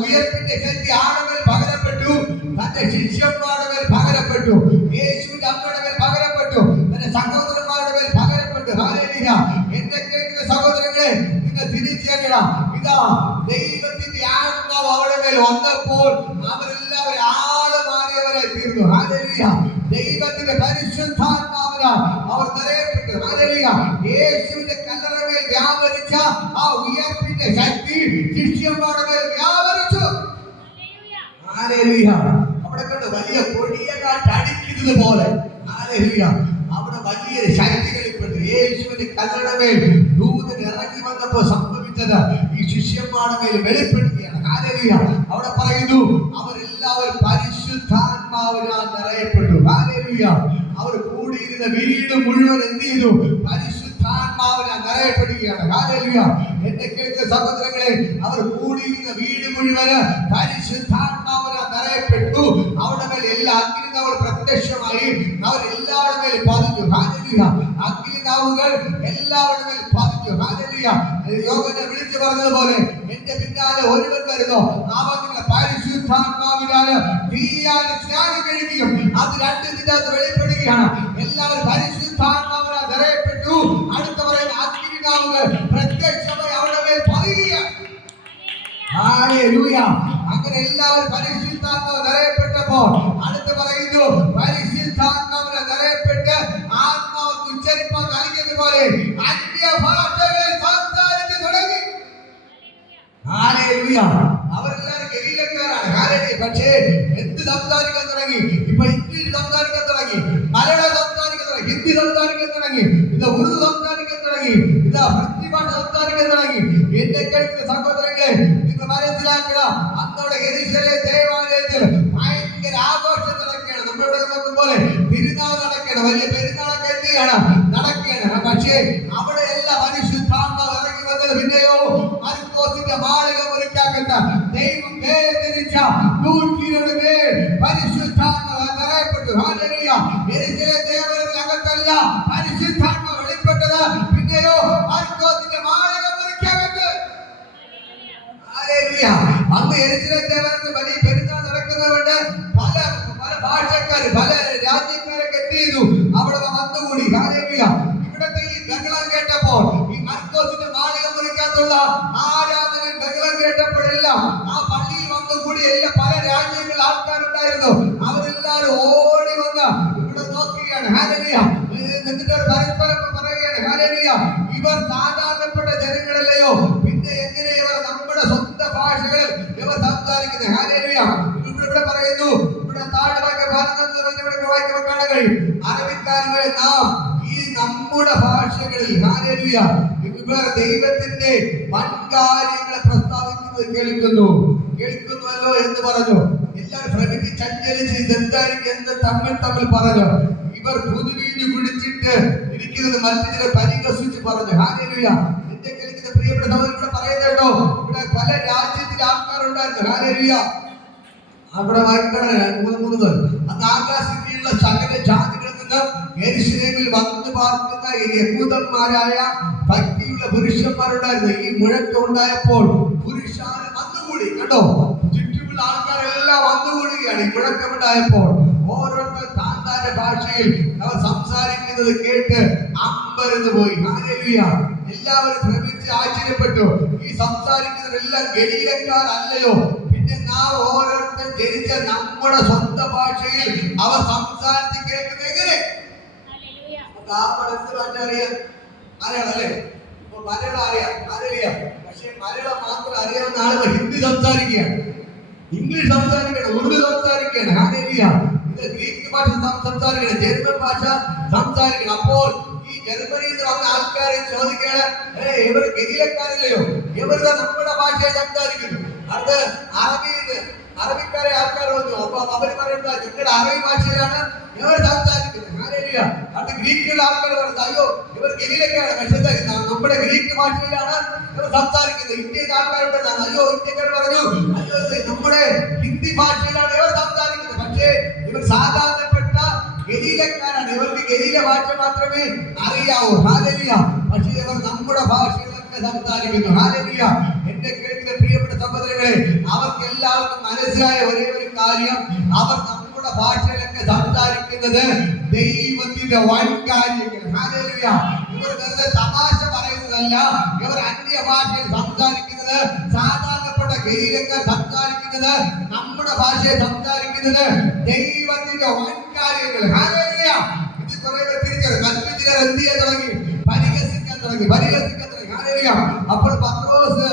ഉയർപ്പിന്റെ ശക്തി ആളുകൾ പകരപ്പെട്ടു. തന്റെ ശിഷ്യന്മാരുടെ മേൽ പകരപ്പെട്ടു. യേശുവിന്റെ അമ്മയുടെ മേൽ പകരപ്പെട്ടു. തന്റെ സഹോദരന്മാരുടെ മേൽ പകരപ്പെട്ടു. ഹല്ലേലൂയ. എന്നെ കേൾക്കുന്ന സഹോദരങ്ങളെ, നിങ്ങൾ തിരിച്ചറിയണം. ഇതാ ദൈവത്തിന്റെ ആത്മാവ് അവരുടെ മേൽ വന്നപ്പോൾ അവരെല്ലാവരും ആള് മാറിയവരായി തീർന്നു. ഹല്ലേലൂയ. ദൈവത്തിന്റെ പരിശുദ്ധാത്മാവിനാൽ അവർ നിറയപ്പെട്ടു. ഹല്ലേലൂയ. യേശുവിന്റെ കല്ലറമേൽ വ്യാപരിച്ച ആ ഉയർപ്പിന്റെ ശക്തി ശിഷ്യന്മാരുടെ മേൽ വ്യാപരിച്ചു. ഹല്ലേലൂയ. അവിടെ കണ്ട് വലിയ കൊടിയ കാറ്റ് അടിക്കുന്നത് പോലെ, ഹല്ലേലൂയ, അവിടെ വലിയൊരു ശക്തി വെളിപ്പെട്ടു. യേശുവിന്റെ കല്ലറമേൽ ദൂതൻ ഇറങ്ങി വന്നപ്പോൾ സംഭവിച്ചത് ഈ ശിഷ്യന്മാരുടെ മേൽ വെളിപ്പെടുകയാണ്. ഹല്ലേലൂയ. അവിടെ പറയുന്നു അവരെല്ലാവരും പരിശുദ്ധാത്മാവിനാൽ നിറയപ്പെട്ടു. ഹല്ലേലൂയ. അവർ കൂടിയിരുന്ന വീട് മുഴുവൻ എന്ത് ചെയ്തു? പരിശുദ്ധാത്മാവിനാൽ നിറയപ്പെടുകയാണ്. ഹല്ലേലൂയ. എന്റെ കേൾക്കുന്ന സഹോദരങ്ങളെ, അവർ കൂടിയിരുന്ന വീട് മുഴുവൻ പരിശുദ്ധാത്മാവിനാൽ നിറയപ്പെട്ടു. അവിടെ മേൽ എല്ലാ അഗ്നിനാവുകൾ പ്രത്യക്ഷമായി. അവർ എല്ലാവരുടെ മേൽ പതിഞ്ഞു. ഹല്ലേലൂയ. അഗ്നിനാവുകൾ എല്ലാവരുടെ മേൽ പതിഞ്ഞു. ഹല്ലേലൂയ. യോഹന്നാൻ വിളിച്ചു പറഞ്ഞതുപോലെ, എന്റെ പിന്നാലെ ഒരുവൻ വരുന്നു, അവൻ നിങ്ങളെ പരിശുദ്ധാത്മാവിനാൽ തീയാൽ സ്നാനം കഴിപ്പിക്കും. അത് രണ്ടും ഇതിനകത്ത് വെളിപ്പെടുകയാണ്. എല്ലാവരും പരിശുദ്ധാത്മാവിനാൽ നിറയപ്പെട്ടു. അടുത്ത പറയുന്ന അഗ്നിനാവുകൾ പ്രത്യക്ഷമായി അവരുടെ മേൽ പതിയുകയാണ്. ഹല്ലേലൂയ. അങ്ങനെ എല്ലാവരും പരിശുദ്ധാത്മാവ് നിറയപ്പെട്ടപ്പോൾ അടുത്ത് പറയുന്നു, പരിശുദ്ധാത്മാവിനെ നിറയപ്പെട്ട് ആത്മാവ് ഉച്ചരിപ്പാൻ നൽകിയതുപോലെ അന്യഭാഷകളിൽ സംസാരിച്ചു തുടങ്ങി. ഹല്ലേലൂയ. അവരെല്ലാവരും ഗലീലക്കാരാണ്. ഹല്ലേലൂയ. പക്ഷേ എന്ത് സംസാരിക്കാൻ തുടങ്ങി? ഇപ്പൊ ഇംഗ്ലീഷ് സംസാരിക്കാൻ തുടങ്ങി, മലയാളം സംസാരിക്കാൻ തുടങ്ങി, ഹിന്ദി സംസാരിക്കാൻ തുടങ്ങി, ഉറുദു സംസാരിക്കാൻ തുടങ്ങി, ഫ്രഞ്ച് ഭാഷ സംസാരിക്കാൻ തുടങ്ങി. എന്റെ കേൾക്കുന്ന സഹോദരങ്ങളെ, നിങ്ങൾ മനസ്സിലാക്കുക, അന്നോടെ യെരൂശലേം ദേവാലയത്തിൽ ഭയങ്കര ആഘോഷം നടക്കുകയാണ്. നമ്മളിവിടെ നോക്കുമ്പോൾ പെരുന്നാൾ നടക്കുകയാണ്, വലിയ പെരുന്നാളൊക്കെ എന്ത് ചെയ്യണം, നടക്കുകയാണ്. പക്ഷേ അവിടെ എല്ലാം പരിശുദ്ധാത്മാവ് ഇറങ്ങി വന്നത് പിന്നെയോ മർക്കോസിന്റെ മാളിക മുറിക്കാക്കത്ത ദൈവം വേർതിരിച്ച 120 പേർ പരിശുദ്ധാത്മാവ് നിറയപ്പെട്ടു. ഹല്ലേലൂയ. യെരൂശലേം ദേവാലയത്തിൽ അകത്തല്ല പരിശുദ്ധാത്മാവ് വെളിപ്പെട്ടത് പിന്നെയോ മർക്കോസിന്റെ മാളിക മുറിക്കാക്കത്ത്. ഹല്ലേലൂയ. അന്ന് യെരൂശലേം ദേവാലയത്തിൽ വലിയ പെരുന്നാൾ നടക്കുന്നതുകൊണ്ട് പല ഭാഷക്കാര്, പല രാജ്യക്കാരൊക്കെ എന്ത് ചെയ്തു, അവിടെ വന്നുകൂടി. ഹല്ലേലൂയ. ഇവിടത്തെ ഈ ബഹളം കേട്ടപ്പോൾ, ഈ മർക്കോസിന്റെ മാളിക മുറിക്കാത്തുള്ള ആരാധന ബഹളം കേട്ടപ്പോഴെല്ലാം ആ പള്ളിയിൽ വന്നുകൂടി എല്ലാ പല രാജ്യങ്ങളിൽ ആൾക്കാരുണ്ടായിരുന്നു. അവരെല്ലാവരും ഓടി വന്ന് ഇവിടെ നോക്കുകയാണ്. ഹല്ലേലൂയ. എന്നിട്ട് പരസ്പരം പറയുകയാണ്, ഹല്ലേലൂയ, ഇവർ സാധാരണപ്പെട്ട ജനങ്ങളല്ലയോ, പിന്നെ എങ്ങനെ ഇവർ നമ്മുടെ സ്വന്തം ഭാഷകളിൽ ഇവർ സംസാരിക്കുന്നത്? ഹല്ലേലൂയ. ഇവിടെ പറയുന്നു, ഇവിടെ താഴ്വാക്യ വായിക്കുമ്പോൾ കാണാൻ കഴിയും, അറബിക്കാരങ്ങളെ നാം ഈ നമ്മുടെ ഭാഷകളിൽ, ഹല്ലേലൂയ, ഇവർ ദൈവത്തിന്റെ വൻകാര്യങ്ങളെ പ്രസ്താവിക്കുന്നത് കേൾക്കുന്നുവല്ലോ എന്ന് പറഞ്ഞു. എല്ലാവരും ഭ്രമിച്ച് ചഞ്ചലിച്ച് ഇതെന്തായിരിക്കും എന്ന് തമ്മിൽ പറഞ്ഞു. ഇവർ പുതുവീഞ്ഞു കുടിച്ചിട്ട് ഇരിക്കുന്നത് മറ്റു ചിലർ പരിഹസിച്ച് പറഞ്ഞു. ഹല്ലേലൂയ. എന്റെ കേൾക്കുന്ന പ്രിയപ്പെട്ട സഹോദരൻ, ഇവിടെ പറയുന്നത് കേട്ടോ, ഇവിടെ പല രാജ്യത്തിലെ ആൾക്കാരുണ്ടായിരുന്നു. ഹല്ലേലൂയ. അവിടെ വായിക്കുന്നത് അന്ന് ആകാശത്തിലുള്ള സകല ജാതികളിൽ നിന്ന് യെരൂശലേമിൽ വന്നു പാർക്കുന്ന യഹൂദന്മാരായ ഭക്തിയുള്ള പുരുഷന്മാരുണ്ടായിരുന്നു. ഈ മുഴക്കം ഉണ്ടായപ്പോൾ പുരുഷാരം വന്നുകൂടി. കണ്ടോ, ചുറ്റുമുള്ള ആൾക്കാരെല്ലാം വന്നുകൂടുകയാണ്. ഈ മുഴക്കമുണ്ടായപ്പോൾ ഓരോരുത്തർ താന്താന്റെ ഭാഷയിൽ അവർ സംസാരിക്കുന്നത് കേട്ട് അമ്പരന്ന് പോയി. ഹല്ലേലൂയ. എല്ലാവരും ഭ്രമിച്ച് ആശ്ചര്യപ്പെട്ടു. ഈ സംസാരിക്കുന്നവരെല്ലാം ഗലീലക്കാരല്ലയോ, പിന്നെ നാം ഓരോരുത്തർ ജനിച്ച നമ്മുടെ സ്വന്തം ഭാഷയിൽ അവർ സംസാരിച്ച് കേൾക്കുന്നത് എങ്ങനെ? അറിയാം, മലയാളം അല്ലേ? മലയാളം അറിയാം, അറിയാം. പക്ഷെ മലയാളം മാത്രം അറിയാവുന്ന ആളുകൾ ഹിന്ദി സംസാരിക്കുകയാണ്, ഇംഗ്ലീഷ് സംസാരിക്കുകയാണ്, ഉറുദു സംസാരിക്കുകയാണ്. ഹല്ലേലൂയ. ഇത് ഗ്രീക്ക് ഭാഷ സംസാരിക്കണം, ജർമ്മൻ ഭാഷ സംസാരിക്കണം. അപ്പോൾ ഈ ജർമ്മനിയിൽ നിന്ന് വന്ന ആൾക്കാരെ ചോദിക്കുകയാണ്, ഇവർ ഗലീലക്കാരല്ലയോ, ഇവർ നമ്മുടെ ഭാഷയെ സംസാരിക്കുന്നു. അത് അറബിക്കാരെ ആൾക്കാർ വന്നു. അപ്പൊ അവർ പറയുന്നത് നിങ്ങളുടെ അറബി ഭാഷയിലാണ് ഇവർ സംസാരിക്കുന്നത്. ഹല്ലേലൂയ. അത് ഗ്രീക്കിലുള്ള ആൾക്കാർ പറയുന്നത്, അയ്യോ ഇവർ ഗലീലക്കാരാണ്, പക്ഷേ നമ്മുടെ ഗ്രീക്ക് ഭാഷയിലാണ് ഇവർ സംസാരിക്കുന്നത്. ഇന്ത്യയിലെ ആൾക്കാരുണ്ടാണ്, അയ്യോ ഇന്ത്യക്കാർ പറഞ്ഞു, അയ്യോ നമ്മുടെ ഹിന്ദി ഭാഷയിലാണ് ഇവർ സംസാരിക്കുന്നത്. പക്ഷേ ഇവർ സാധാരണപ്പെട്ട ഗലീലക്കാരാണ്, ഇവർക്ക് ഗലീല ഭാഷ മാത്രമേ അറിയാവൂ. ഹല്ലേലൂയ. പക്ഷേ ഇവർ നമ്മുടെ ഭാഷയിലൊക്കെ സംസാരിക്കുന്നു. ഹല്ലേലൂയ. എന്റെ കേൾക്കുന്ന പ്രിയപ്പെട്ട സഹോദരങ്ങളെ, അവർക്ക് എല്ലാവർക്കും മനസ്സിലായ ഒരേ ഒരു കാര്യം, അവർ നമ്മുടെ ഭാഷയിലൊക്കെ സംസാരിക്കുന്നത് ദൈവത്തിന്റെ വൻ കാര്യങ്ങൾ. ഹല്ലേലൂയ. ഇവർ വെറുതെ തമാശ പറയുന്നതല്ല, ഇവർ അന്യ ഭാഷയിൽ സംസാരിക്കുന്നത്, സാധാരണപ്പെട്ട ഗലീലക്കാർ സംസാരിക്കുന്നത്, നമ്മുടെ ഭാഷയെ സംസാരിക്കുന്നത് ദൈവത്തിന്റെ വൻ കാര്യങ്ങൾ. ഹല്ലേലൂയ. ഇത് കുറെ പേർ തിരിച്ചറിയും. മറ്റു ചിലർ എന്ത് ചെയ്യാൻ തുടങ്ങി? പരിഹസിക്കാൻ തുടങ്ങി. ഹല്ലേലൂയ. അപ്പോൾ പത്രോസ്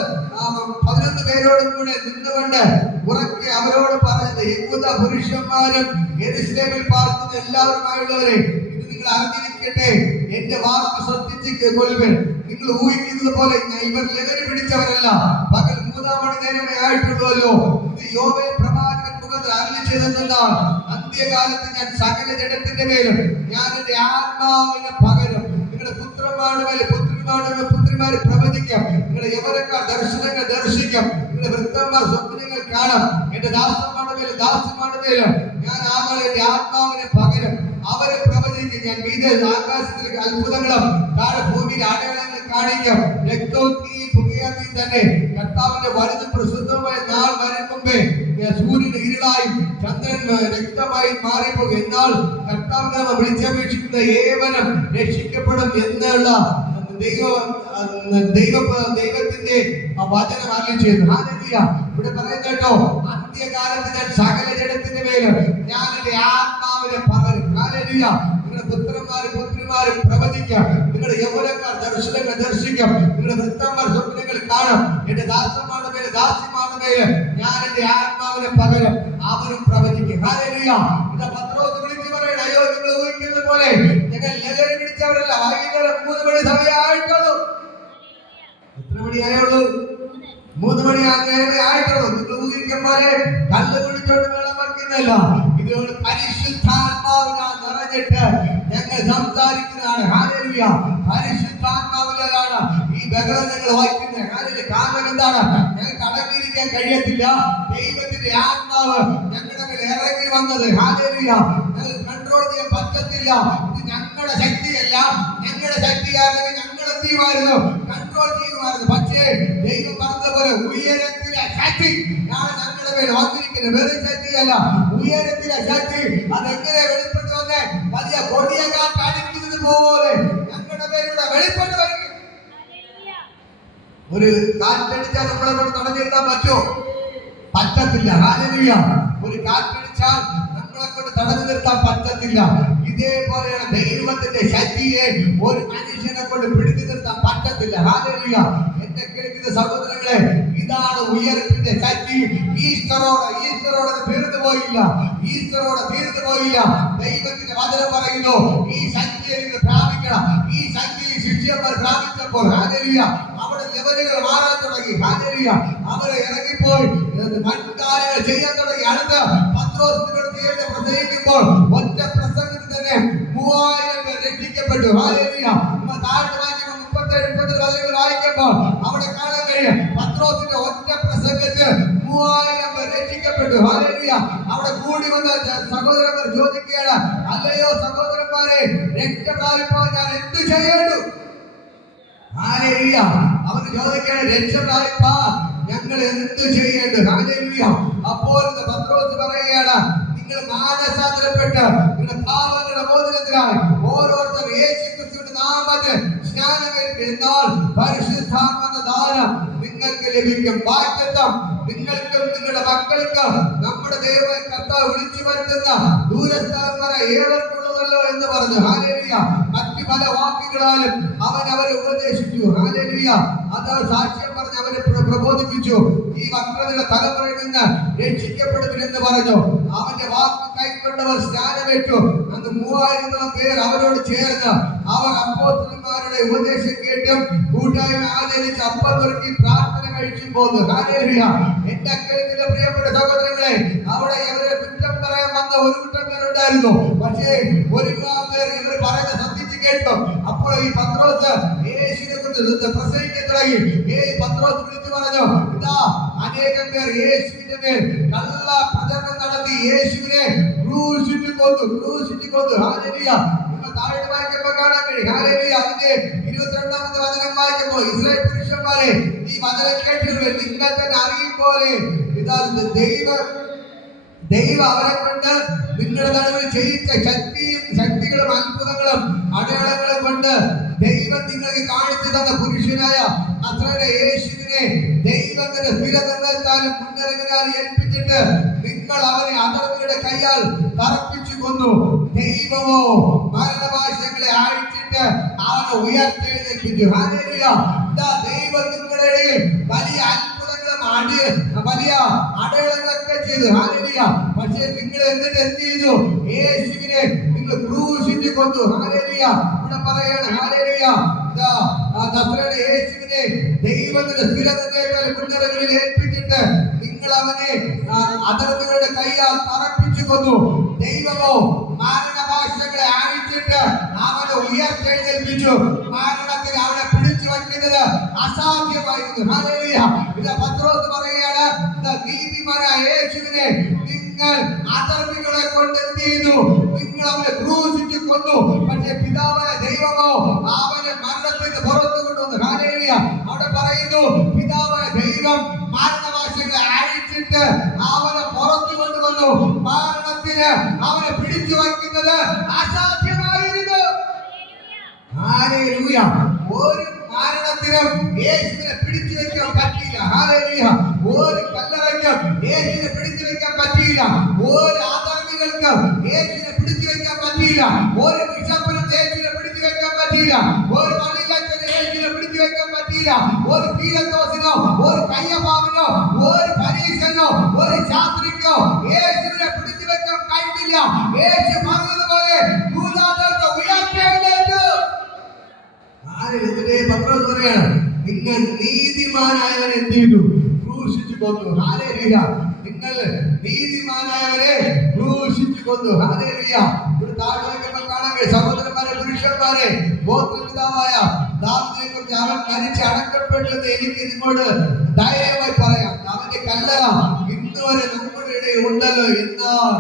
11 പേരോടും കൂടെ നിന്നുകൊണ്ട് ഉറക്കെ അവരോട് പറഞ്ഞത്, യഹൂദ പുരുഷന്മാരും യെരൂശലേമിൽ പാർക്കുന്ന എല്ലാവരുമായുള്ളവരെ, ഇത് നിങ്ങൾ അറിഞ്ഞിരിക്കട്ടെ, എന്റെ വാക്ക് ശ്രദ്ധിച്ച് കൊല്ലുവിൻ. നിങ്ങൾ ഊഹിക്കുന്നത് പോലെ ഇവർ ലഹരി പിടിച്ചവരല്ല, പകൽ 3 മണി നേരമേ ആയിട്ടുള്ളൂല്ലോ. ഇത് യോവേൽ പ്രവാചകൻ മുഖത്തിൽ അരുളി ചെയ്തെന്നാൽ, അന്ത്യകാലത്ത് ഞാൻ സകല ജഡത്തിന്റെ മേലും ഞാൻ എന്റെ ആത്മാവിനെ പകരും. നിങ്ങളുടെ പുത്രിമാര് പ്രവചിക്കാം, നിങ്ങളുടെ യവനക്കാർ ദർശനങ്ങൾ ദർശിക്കാം, നിങ്ങളുടെ വൃദ്ധന്മാർ സ്വപ്നങ്ങൾ കാണാം. എന്റെ ദാസന്മാരുടെ മേലും ഞാൻ എന്റെ ആത്മാവിനെ പകരും. അവരെ പ്രവചിക്കും. ഞാൻ മീതെ ആകാശത്തിലേക്ക് അത്ഭുതങ്ങളും താഴെ ഭൂമിയിൽ അടയാളങ്ങൾ കാണിക്കും. രക്തവും തീയും പുകയാമയും തന്നെ കർത്താവിന്റെ വലുതും പ്രസിദ്ധമായ നാൾ വരും മുമ്പേ സൂര്യൻ ഇരുളായും ചന്ദ്രൻ രക്തമായി മാറിപ്പോകും. എന്നാൽ കർത്താവിനെ വിളിച്ചപേക്ഷിക്കുന്ന ഏവനും രക്ഷിക്കപ്പെടും എന്നുള്ള ദൈവത്തിന്റെ വചനം അരുളി ചെയ്യുന്നു. ഹല്ലേലൂയ. ഇവിടെ പറയുന്നത് കേട്ടോ, അന്ത്യകാലത്ത് ഞാൻ സകല ജഡത്തിന്റെ മേൽ ഞാൻ എന്റെ ആത്മാവിനെ പകരും. ഹല്ലേലൂയ. നിങ്ങളുടെ പുത്രിമാര് പ്രവചിക്കാം, നിങ്ങളുടെ യൗവനക്കാർ ദർശനങ്ങൾ ദർശിക്കാം, നിങ്ങളുടെ വൃദ്ധന്മാർ സ്വപ്നങ്ങൾ കാണും. എന്റെ ദാസന്മാരുടെ മേലെ ദാസിമാരുടെ മേലെ ഞാൻ എന്റെ ആത്മാവിനെ പകരം അവരും പ്രവചിക്കും. ഹല്ലേലൂയ. ഇത് പത്രോസ് വിളിച്ചു പറയണം, അയ്യോ നിങ്ങൾ ഊഹിക്കുന്നത് പോലെ ഞങ്ങൾ ലഹരി പിടിച്ചവരല്ല, വൈകുന്നേരം 3 മണി സമയമായിട്ടുള്ളൂ. എത്ര മണിയായുള്ളൂ? 3 മണി നേരമേ ആയിട്ടുള്ളൂ. നിങ്ങൾ ഊഹിക്കും പോലെ കല്ല് കുടിച്ചോണ്ട് വെള്ളം വയ്ക്കുന്നില്ല. ഇതുകൊണ്ട് പരിശുദ്ധാത്മാവിനാൽ നിറഞ്ഞിട്ട് ഞങ്ങൾ സംസാരിക്കുന്നതാണ്. ഹല്ലേലൂയ. പരിശുദ്ധാത്മാവിലാണ് ഈ ബഹളം ഞങ്ങൾ വായിക്കുന്നത്. ഹല്ലേലൂയ. കാരണം എന്താണ്? ഞങ്ങൾക്ക് അടങ്ങിയിരിക്കാൻ കഴിയത്തില്ല. ദൈവത്തിന്റെ ആത്മാവ് ഞങ്ങളുടെ മേൽ ഇറങ്ങി വന്നത്. ഹല്ലേലൂയ. ഞങ്ങൾ കൺട്രോൾ ചെയ്യാൻ പറ്റത്തില്ല. ഇത് ഞങ്ങളുടെ ശക്തിയല്ല. ഞങ്ങളുടെ ശക്തിയാണെങ്കിൽ ഞങ്ങൾ എന്ത് ചെയ്യുമായിരുന്നു? കൺട്രോൾ ചെയ്യുമായിരുന്നു. പക്ഷേ ദൈവം പറഞ്ഞതുപോലെ ഉയരത്തിലെ ശക്തി ഞാൻ ഞങ്ങളുടെ മേൽ വന്നിരിക്കുന്നത്. വെറും ശക്തിയല്ല, ഉയരത്തിലെ ശക്തി. അതെങ്ങനെ വെളിപ്പെട്ടു വന്നേ? വലിയ കൊടിയ കാറ്റ് അടിക്കുന്നത് പോലെ ഞങ്ങളുടെ മേലൂടെ വെളിപ്പെട്ടു വരും. ഒരു കാറ്റടിച്ചാൽ നമ്മളെ കൊണ്ട് തടഞ്ഞിരുത്താൻ പറ്റുമോ? പറ്റത്തില്ല. ഹല്ലേലൂയ. ഒരു കാറ്റടിച്ചാൽ നമ്മളെ കൊണ്ട് തടഞ്ഞു നിർത്താൻ പറ്റത്തില്ല. ഇതേപോലെയാണ് ദൈവത്തിന്റെ ശക്തിയെ ഒരു മനുഷ്യനെ കൊണ്ട് പിടിച്ചു നിർത്താൻ പറ്റത്തില്ല. ഹല്ലേലൂയ. എന്നെ കേൾക്കുന്ന സഹോദരങ്ങളെ, ഇതാണ് ഉയരത്തിന്റെ ശക്തി. ഈസ്റ്ററോടെ തീർന്നു പോയില്ല. ദൈവത്തിന്റെ വചനം പറയുന്നു, ഈ ശക്തിയെ നിങ്ങൾ പ്രാപിക്കണം. ഈ ശക്തി ശിഷ്യന്മാർ പ്രാപിച്ചപ്പോൾ ഹല്ലേലൂയ അവിടെ ലെവലുകൾ മാറാൻ തുടങ്ങി. ഹല്ലേലൂയ. അവരെ ഇറങ്ങിപ്പോയി മൺകാര്യങ്ങൾ ചെയ്യാൻ തുടങ്ങി. അടുത്ത പത്രോസിനോട് പ്രസംഗിക്കുമ്പോൾ ഒറ്റ പ്രസംഗത്തിൽ തന്നെ 3000 പേർ രക്ഷിക്കപ്പെട്ടു. ഹല്ലേലൂയ. താഴ്ന്നു വായിക്കുമ്പോൾ 37 വായിക്കുമ്പോൾ അവിടെ കാണാൻ കഴിയും, പത്രോസിന്റെ ഒറ്റ പ്രസംഗത്തിൽ 3000 പേർ രക്ഷിക്കപ്പെട്ടു. ഹല്ലേലൂയ. അവിടെ കൂടി വന്ന സഹോദരന്മാർ ചോദിക്കുകയാണ്, അല്ലയോ സഹോദരന്മാരെ, രക്ഷ പ്രാപിപ്പാൻ ഞാൻ എന്ത് ചെയ്യേണ്ടു? ഹല്ലേലൂയ. അവർ ചോദിക്കുകയാണ്, രക്ഷ പ്രാപിപ്പാൻ ഞങ്ങൾ എന്ത് ചെയ്യേണ്ടു? ഹല്ലേലൂയ. അപ്പോൾ പത്രോസ് പറയുകയാണ്, നിങ്ങൾ മാനസാന്തരപ്പെട്ട് നിങ്ങളുടെ പാപങ്ങളുടെ മോചനത്തിനായി ഓരോരുത്തർ യേശുക്രിസ്തുവിന്റെ നാമത്തിൽ സ്നാനമേൽപ്പിച്ചാൽ പരിശുദ്ധാത്മാവിന്റെ ദാനം നിങ്ങൾക്ക് ലഭിക്കും. വാഗ്ദത്തം നിങ്ങൾക്കും നിങ്ങളുടെ മക്കൾക്കും നമ്മുടെ ദൈവ കർത്താവ് വിളിച്ചു വരുത്തുന്ന ദൂരസ്ഥന്മാര ഏവർക്കുള്ളതല്ലോ എന്ന് പറഞ്ഞു. ഹല്ലേലൂയ. മറ്റു പല വാക്കുകളാലും അവൻ അവരെ ഉപദേശിച്ചു. ഹല്ലേലൂയ. അത് സാക്ഷ്യം പറഞ്ഞ് അവരെ പ്രബോധിപ്പിച്ചു. ഈ വക്രതയുടെ തലമുറയിൽ നിന്ന് രക്ഷിക്കപ്പെടുമെന്ന് പറഞ്ഞു. അവന്റെ വാക്ക് കൈക്കൊണ്ടവർ സ്നാനമേറ്റു. അന്ന് 3000 പേർ അവരോട് ചേർന്ന് അവർ അപ്പോസ്തലന്മാരുടെ ഉപദേശം കേട്ടും കൂട്ടായ്മ ആചരിച്ച് അപ്പം നുറുക്കി പ്രാർത്ഥന കഴിച്ചും പോന്നു. ഹല്ലേലൂയ. എന്റെ അക്കരത്തിലെ പ്രിയപ്പെട്ട സഹോദരങ്ങളെ, അവിടെ ഇവരെ കുറ്റം പറയാൻ വന്ന ഒരു കൂട്ടം പേരുണ്ടായിരുന്നു. പക്ഷേ ഒരുപാട് പേർ ഇവർ പറയുന്നത് ശ്രദ്ധിച്ച് കേട്ടു. അപ്പോൾ ഈ പത്രോസ് യേശുവിനെ കുറിച്ച് പ്രസംഗിക്കാൻ തുടങ്ങി. പത്രോസ് വിളിച്ചു പറഞ്ഞു, ഇതാ അനേകം പേർ യേശുവിന്റെ മേൽ കള്ള പ്രചരണം നടത്തി യേശുവിനെ ക്രൂശിച്ചു കൊന്നു. ഹല്ലേലൂയ. നിങ്ങൾ താഴെ വായിക്കുമ്പോൾ കാണാൻ കഴിയും. ഹല്ലേലൂയ. അതിന്റെ 22ാമത്തെ വചനം വായിക്കുമ്പോൾ, ഇസ്രായേൽ പുരുഷന്മാരെ, ഈ വചനം കേട്ടിട്ടുള്ള നിങ്ങൾ തന്നെ അറിയും പോലെ ഇതാ ദൈവം അവരെ കൊണ്ട് നിങ്ങളുടെ നടുവിൽ ചെയ്യിച്ച ശക്തികളും അത്ഭുതങ്ങളും അടയാളങ്ങളും കൊണ്ട് ദൈവം നിങ്ങൾക്ക് കാണിച്ചു തന്ന പുരുഷനായ നസറേയ യേശുവിനെ ദൈവം തന്റെ സ്ഥിരനിർണയത്താലും മുന്നറിവിനാൽ ഏൽപ്പിച്ചിട്ട് നിങ്ങൾ അവനെ അധർമ്മികളുടെ കൈയാൽ തറപ്പിച്ചു കൊന്നു. ദൈവമോ മരണഭാഷകളെ അഴിച്ചിട്ട് അവനെ ഉയർത്തെഴുന്നേൽപ്പിച്ചു. ഹല്ലേലൂയ. ദൈവം നിങ്ങളുടെ ഇടയിൽ വലിയ വലിയ അടയാളങ്ങളൊക്കെ ചെയ്തു. ഹല്ലേലൂയ. പക്ഷേ നിങ്ങൾ എന്നിട്ട് എന്ത് ചെയ്തു? യേശുവിനെ നിങ്ങൾ ക്രൂശിച്ചു കൊന്നു. ഹല്ലേലൂയ. ഇവിടെ പറയാണ്, ഹല്ലേലൂയ, നസറേയ യേശുവിനെ ദൈവത്തിന്റെ സ്ഥിരനിർണയത്താൽ മുന്നറിവിൽ ഏൽപ്പിച്ചിട്ട് നിങ്ങൾ അവനെ അധർമ്മികളുടെ കൈയാൽ തറപ്പിച്ചു കൊന്നു. ദൈവമോ മരണഭാഷകളെ അഴിച്ചിട്ട് അവനെ ഉയർത്തെഴുന്നേൽപ്പിച്ചു. മരണത്തിൽ അവനെ പിടിച്ചു വയ്ക്കുന്നത് അസാധ്യമായിരുന്നു. ഹല്ലേലൂയ. ഇത് പത്രോസ് പറയുകയാണ്, നീതിമാനായ യേശുവിനെ നിങ്ങൾ അധർമ്മികളെ കൊണ്ട് എന്ത് ചെയ്തു? നിങ്ങൾ അവനെ ക്രൂശിച്ചു കൊന്നു. പക്ഷേ പിതാവായ ദൈവമോ അവനെ മരണത്തിൽ നിന്ന് പുറത്തു കൊണ്ടുവന്നു. ഹല്ലേലൂയ. അവിടെ പറയുന്നു, പിതാവായ ദൈവം മരണവാസികളെ അഴിച്ചിട്ട് അവനെ പുറത്തു കൊണ്ടുവന്നു. മരണത്തിന് അവനെ പിടിച്ചു വയ്ക്കുന്നത് അസാധ്യമായിരുന്നു. ഹല്ലേലൂയ. ഒരു മരണത്തിനും യേശുവിനെ പിടിച്ചു വെക്കാൻ പറ്റിയില്ല. ഹല്ലേലൂയ. ഒരു കല്ലറയ്ക്കും യേശുവിനെ പിടിച്ചു വെക്കാൻ പറ്റിയില്ല. ഒരു ആധാർമികൾക്കും യേശുവിനെ പിടിച്ചു വെക്കാൻ പറ്റിയില്ല. ഒരു ബിഷപ്പിനും യേശുവിനെ പിടിച്ചു വെക്കാൻ പറ്റിയില്ല. ഒരു പള്ളിയിലച്ഛനും യേശുവിനെ പിടിച്ചു വെക്കാൻ പറ്റിയില്ല. ഒരു പീലത്തോസിനോ ഒരു കയ്യപ്പാവിനോ ഒരു പരീക്ഷനോ ഒരു ശാസ്ത്രിക്കോ യേശുവിനെ പിടിച്ചു വെക്കാൻ കഴിഞ്ഞില്ല. യേശു പറഞ്ഞതുപോലെ മൂന്നാമത്തെ ഉയർത്തെഴുന്നേറ്റു. പത്രോസ് പറയാണ്, നിങ്ങൾ നീതിമാനായവനെ എന്ത് ചെയ്തു? ക്രൂശിച്ചു കൊന്നു. ഹല്ലേലൂയ. നിങ്ങൾ നീതിമാനായവരെ ക്രൂശിച്ചു കൊന്നു. ഹല്ലേലൂയ. ഒരു താഴ്വാക്യങ്ങൾ കാണാൻ സഹോദരന്മാരെ, പുരുഷന്മാരെ, ഗോത്രപിതാവായ ദാവീദിനെ കുറിച്ച് അവൻ മരിച്ച് അടക്കപ്പെട്ടത് എനിക്ക് നിങ്ങളോട് ദയവായി പറയാം. അവന്റെ കല്ലറ ഇന്ന് വരെ നമ്മുടെ ഇടയിൽ ഉണ്ടല്ലോ. എന്നാൽ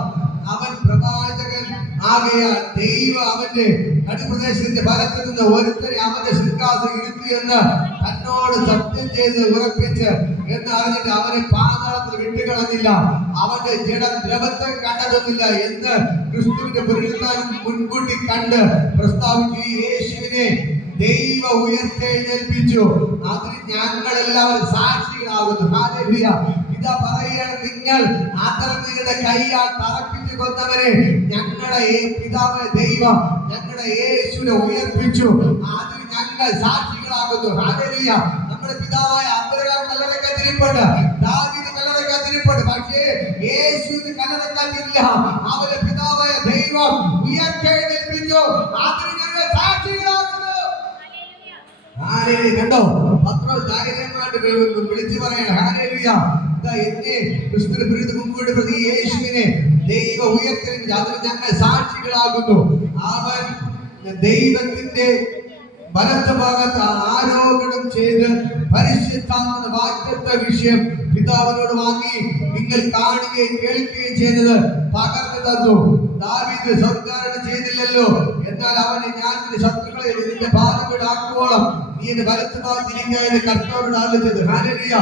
അവൻ പ്രവാചകൻ ആകയാൽ ദൈവം അവന്റെ അടിപ്രദേശത്തിന്റെ ഫലത്തിൽ നിന്ന് ഒരുത്തരെ അവന്റെ സിംഹാസനം ഇരുത്തി എന്ന് തന്നോട് സത്യം ചെയ്ത് ഉറപ്പിച്ച് എന്ന് അറിഞ്ഞിട്ട് അവനെ പാതാളത്തിൽ വിട്ടുകളഞ്ഞില്ല. അവന്റെ ജഡം ദ്രവത്തെ കണ്ടതൊന്നുമില്ല എന്ന് ക്രിസ്തുവിന്റെ പുനരുത്ഥാനം മുൻകൂട്ടി കണ്ട് പ്രസ്താവിച്ചു. ഈ യേശുവിനെ ദൈവ ഉയർത്തെഴുന്നേൽപ്പിച്ചു. അതിന് ഞങ്ങൾ എല്ലാവരും സാക്ഷികളാകുന്നു. ഹല്ലേലൂയ. ഇതാ പറയുകയാണ്, നിങ്ങൾ അധർമ്മികളുടെ കൈയാൽ തറപ്പിച്ചു കൊന്നവരെ ഞങ്ങളുടെ പിതാവ് ദൈവം ഞങ്ങളുടെ യേശുവിനെ ഉയർപ്പിച്ചു. അതിന് ഞങ്ങൾ സാക്ഷികളാകുന്നു. ഹല്ലേലൂയ. നമ്മുടെ പിതാവായ അബ്രഹാം കല്ലറക്കത്തിരിപ്പുണ്ട്, ദാവീദ് കല്ലറക്കത്തിരിപ്പുണ്ട്. പക്ഷേ യേശുവിന് കല്ലറക്കത്തില്ല. അവന്റെ പിതാവായ ദൈവം ഉയർത്തെഴുന്നേൽപ്പിച്ചു. അതിന് ഞങ്ങൾ സാക്ഷികളാകുന്നു. കണ്ടോ? പത്രോസ് ധൈര്യമായിട്ട് വിളിച്ചു പറയണം, ഹല്ലേലൂയ. എന്നെ ക്രിസ്തുവിന്റെ പ്രീതി മുമ്പോട്ട് പ്രതി യേശുവിനെ ദൈവ ഉയർത്തെഴുന്നേൽപ്പിച്ചു. അതിന് ഞങ്ങൾ സാക്ഷികളാകുന്നു. അവൻ ദൈവത്തിന്റെ വലത്ത് ഭാഗത്ത് ആരോപണം ചെയ്ത് പരിശുദ്ധാത്മാവിന്റെ വാഗ്ദത്ത വിഷയം പിതാവിനോട് വാങ്ങി നിങ്ങൾ കാണുകയും കേൾക്കുകയും ചെയ്തത് പകർന്നു തന്നു. ദാവീദ് സ്വർഗ്ഗാരോഹണം ചെയ്തില്ലല്ലോ, എന്നാൽ അവനെ ഞാൻ നിന്റെ ശത്രുക്കളെ നിന്റെ പാദങ്ങളാക്കുവോളം നീ എന്റെ വലത്ത് ഭാഗത്തിരിക്കുക എന്ന് കർത്താവിനോട് ആലോചിച്ചത്. ഹല്ലേലൂയ.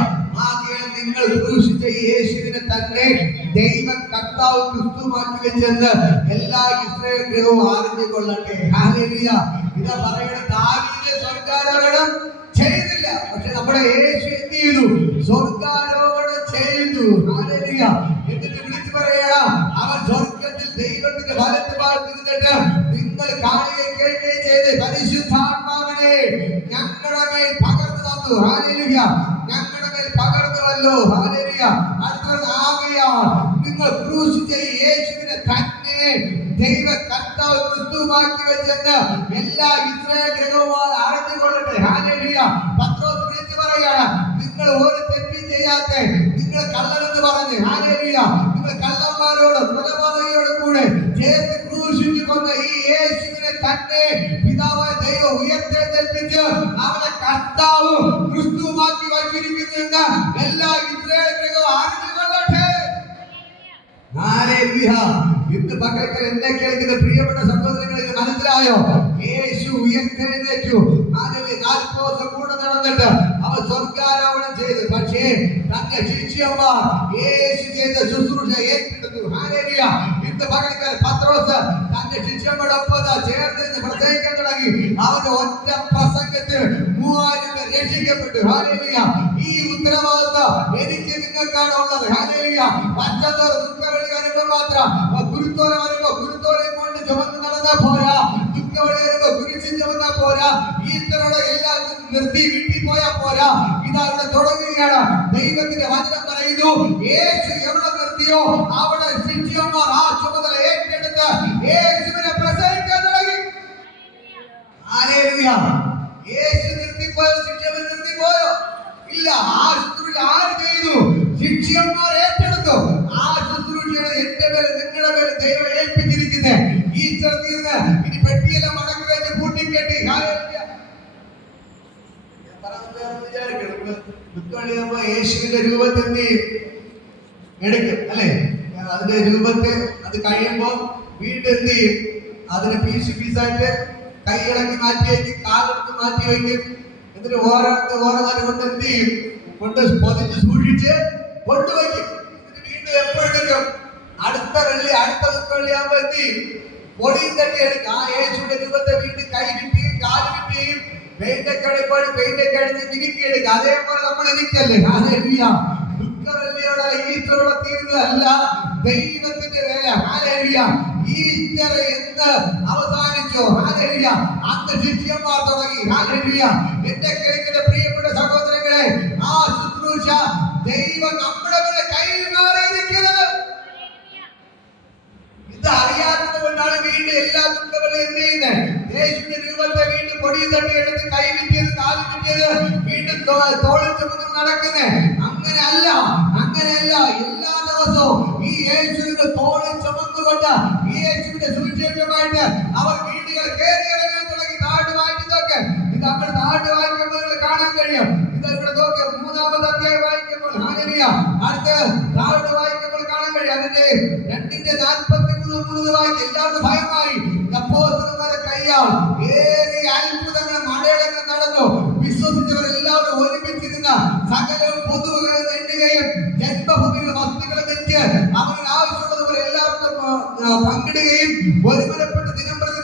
ആകയാൽ നിങ്ങൾ ക്രൂശിച്ച യേശുവിനെ തന്നെ ദൈവം കർത്താവ് ക്രിസ്തുവാക്കി വെച്ചെന്ന് എല്ലാ ഇസ്രായേൽ ഗൃഹവും അറിഞ്ഞുകൊള്ളട്ടെ. ഹല്ലേലൂയ. ഇതാ പറയണ, ദാവീദ് സ്വർഗ്ഗാരോഹണം ചെയ്തില്ല, പക്ഷെ നമ്മുടെ യേശു എന്ത് ചെയ്തു? സ്വർഗ്ഗാരോഹണം ചെയ്തു. ഹല്ലേലൂയ. എന്നിട്ട് വിളിച്ചു പറയണം, അവൻ സ്വർഗ്ഗത്തിൽ ദൈവത്തിന്റെ വലത്ത് ഭാഗത്ത് ഇരുന്നിട്ട് നിങ്ങൾ കാണുകയും കേൾക്കുകയും ചെയ്ത് പരിശുദ്ധാത്മാവിനെ ഞങ്ങളുടെ മേൽ പകർന്നു തന്നു. ഹല്ലേലൂയ. ഞങ്ങളുടെ മേൽ പകർന്നുവല്ലോ. ഹല്ലേലൂയ. അടുത്തത്, ആകയാൽ നിങ്ങൾ ക്രൂശിച്ച യേശുവിനെ തന്നെ ദൈവ കർത്താവ് ക്രിസ്തുവാക്കി വെച്ചെന്ന് എല്ലാ ഇസ്രായേൽ ഗൃഹവും അറിഞ്ഞുകൊള്ളട്ടെ. ഹല്ലേലൂയ. പത്രോസ് വിളിച്ചു പറയാണ്, നിങ്ങൾ ഒരു തെറ്റും ചെയ്യാത്ത, നിങ്ങൾ കള്ളനെന്ന് പറഞ്ഞ്, ഹല്ലേലൂയ, നിങ്ങൾ കള്ളന്മാരോട് കൊലപാതകയോടും കൂടെ ചേർത്ത് ക്രൂശിച്ചു കൊന്ന ഈ യേശുവിനെ തന്നെ പിതാവായ ദൈവം ഉയർത്തെഴുന്നേൽപ്പിച്ച് അവനെ കർത്താവ് ക്രിസ്തുവാക്കി വച്ചിരിക്കുന്നുവെന്ന് എല്ലാ ഇസ്രായേൽ ഗൃഹവും അറിഞ്ഞുകൊള്ളട്ടെ. ഹല്ലേലൂയ. ഇന്ന് പകൽക്ക് എന്നെ കേൾക്കുന്ന പ്രിയപ്പെട്ട സഹോദരങ്ങളെ, മനസ്സിലായോ? യേശു ഉയർത്തെഴുന്നേറ്റു. 40 ദിവസം കൂടെ നടന്നിട്ട് അവൻ സ്വർഗ്ഗാരോഹണം ചെയ്തു. പക്ഷേ തന്റെ ശിഷ്യന്മാർ യേശു ചെയ്ത ശുശ്രൂഷ ഏറ്റെടുത്തു. ഹല്ലേലൂയ. ഇന്ന് പകൽക്ക് പത്രോസ് തന്റെ ശിഷ്യന്മാരോടൊപ്പം ചേർന്ന് പ്രസംഗിക്കാൻ തുടങ്ങി. അവന്റെ ഒറ്റ പ്രസംഗത്തിൽ 3000 പേർ രക്ഷിക്കപ്പെട്ടു. ഹല്ലേലൂയ. ഈ ഉത്തരവാദിത്വം എനിക്ക് നിങ്ങൾക്കാണ് ഉള്ളത്. ഹല്ലേലൂയ. മറ്റൊരു ദുഃഖവെളി വരുമ്പോൾ മാത്രം ഗുരുത്തോല വരുമ്പോ ഗുരുത്തോലയും കൊണ്ട് ചുമന്ന് നടന്നാ പോരാ. ദുഃഖവെളി വരുമ്പോ കുരിശ് ചുമന്നാ പോരാ. ഈസ്റ്ററോടെ എല്ലാം നിർത്തി വീട്ടിൽ പോയാ പോരാ. ഇതാ ഇവിടെ തുടങ്ങുകയാണ്. ദൈവത്തിന്റെ വചനം പറയുന്നു, യേശു എവിടെ നിർത്തിയോ അവിടെ ശിഷ്യന്മാർ ആ ചുമതല ഏറ്റെടുത്ത് യേശുവിനെ പ്രസംഗിക്കാൻ തുടങ്ങി. ഹല്ലേലൂയ. യേശു നിർത്തിപ്പോയോ? ശിഷ്യന്മാർ നിർത്തിപ്പോയോ? ഇല്ല. ആ ശുശ്രൂഷ ആര് ചെയ്തു? ശിഷ്യന്മാർ ഏറ്റെടുത്തു. ആ ശുശ്രൂഷയാണ് എന്റെ പേര് നിങ്ങളുടെ പേര് ദൈവം ഏൽപ്പിച്ചിരിക്കുന്നത്. ഈസ്റ്റർ തീർന്ന് ഇനി പെട്ടിയെല്ലാം മടക്കി വെച്ച് കൂട്ടിക്കെട്ടി. ഹല്ലേലൂയ. ഞാൻ പറഞ്ഞു വിചാരിക്കണം, ദുഃഖവെളിയാകുമ്പോ യേശുവിന്റെ രൂപത്തിൽ എടുക്കും അല്ലെ? അതിന്റെ രൂപത്തെ അത് കഴിയുമ്പോ വീണ്ടും എന്ത് ചെയ്യും? അതിനെ പീസായിട്ട് കൈയിളക്കി മാറ്റി വയ്ക്കും, കാലെടുത്ത് മാറ്റി വയ്ക്കും. എന്നിട്ട് ഓരോരുത്തർ ഓരോ നേരം കൊണ്ട് എന്ത് ചെയ്യും? കൊണ്ട് പൊതിഞ്ഞ് സൂക്ഷിച്ച് കൊണ്ടുവയ്ക്കും. എന്നിട്ട് വീണ്ടും എപ്പോഴെടുക്കും? അടുത്ത ദുഃഖവെള്ളിയാകുമ്പോ എന്ത് ചെയ്യും? പൊടിയും തട്ടി എടുക്കും. ആ യേശുവിന്റെ രൂപത്തെ വീണ്ടും കൈ കിട്ടി കാലുവിന്റെയും പെയിന്റൊക്കെ പെയിന്റൊക്കെ അടിച്ച് മിനുക്കിയെടുക്കുക. അതേപോലെ നമ്മൾ എനിക്കല്ലേ ഹല്ലേലൂയ. ദുഃഖവെള്ളിയോടെ ഈസ്റ്ററോടെ തീരുന്നതല്ല ദൈവത്തിന്റെ വേല. ഹല്ലേലൂയ. ഈസ്റ്റർ എന്ന് അവസാനിച്ചോ ഹല്ലേലൂയ, അന്ന് ശിഷ്യന്മാർ തുടങ്ങി. ഹല്ലേലൂയ. എന്റെ കേൾക്കുന്ന പ്രിയപ്പെട്ട സഹോദരങ്ങളെ, ആ ശുശ്രൂഷ ദൈവം നമ്മുടെ കൈമാറിയിരിക്കുന്നത്. ഇത് അറിയാത്തത് കൊണ്ടാണ് വീണ്ടും എല്ലാ ദുഃഖങ്ങളും എന്ത് ചെയ്യുന്നത്? യേശുവിന്റെ രൂപത്തെ വീണ്ടും പൊടിയും തട്ടി എടുത്ത് കൈ വിറ്റിയത് കാല് വിറ്റിയത് വീണ്ടും തോളിൽ ചുമന്ന് നടക്കുന്നത്. അങ്ങനെയല്ല. എല്ലാ ദിവസവും ഈ യേശുവിന്റെ തോളിൽ ചുമന്നുകൊണ്ട് ഈ യേശുവിന്റെ സുവിശേഷമായിട്ട് അവർ വീടുകൾ കയറി ഇറങ്ങാൻ തുടങ്ങി. താഴ് വായിച്ചതൊക്കെ ഇത് നമ്മൾ താഴ് വായിക്കുമ്പോൾ കാണാൻ കഴിയും. ഇത് ഇവിടെ നോക്ക്, 3-ാമത്തെ അധ്യായം വായിക്കുമ്പോൾ ഹല്ലേലൂയ, അടുത്ത താഴ് വായിക്കുമ്പോൾ കാണാൻ കഴിയും. അതിന്റെ 2:43 വായിക്കും. എല്ലാവരും ഭയമായി. അപ്പോസ്തലന്മാരുടെ കയ്യാൽ ഏറിയ അത്ഭുതങ്ങളും അടയാളങ്ങളും നടന്നു. വിശ്വസിച്ചവർ എല്ലാവരും ഒരുമിച്ചിരുന്ന സകലവും പൊതുവകൾ എണ്ണുകയും ജന്മഭൂമിയുടെ വസ്തുക്കളും വെച്ച് അവർക്ക് ആവശ്യമുള്ളതുപോലെ എല്ലാവർക്കും പങ്കിടുകയും ഒരുമനപ്പെട്ട് ദിനംപ്രതി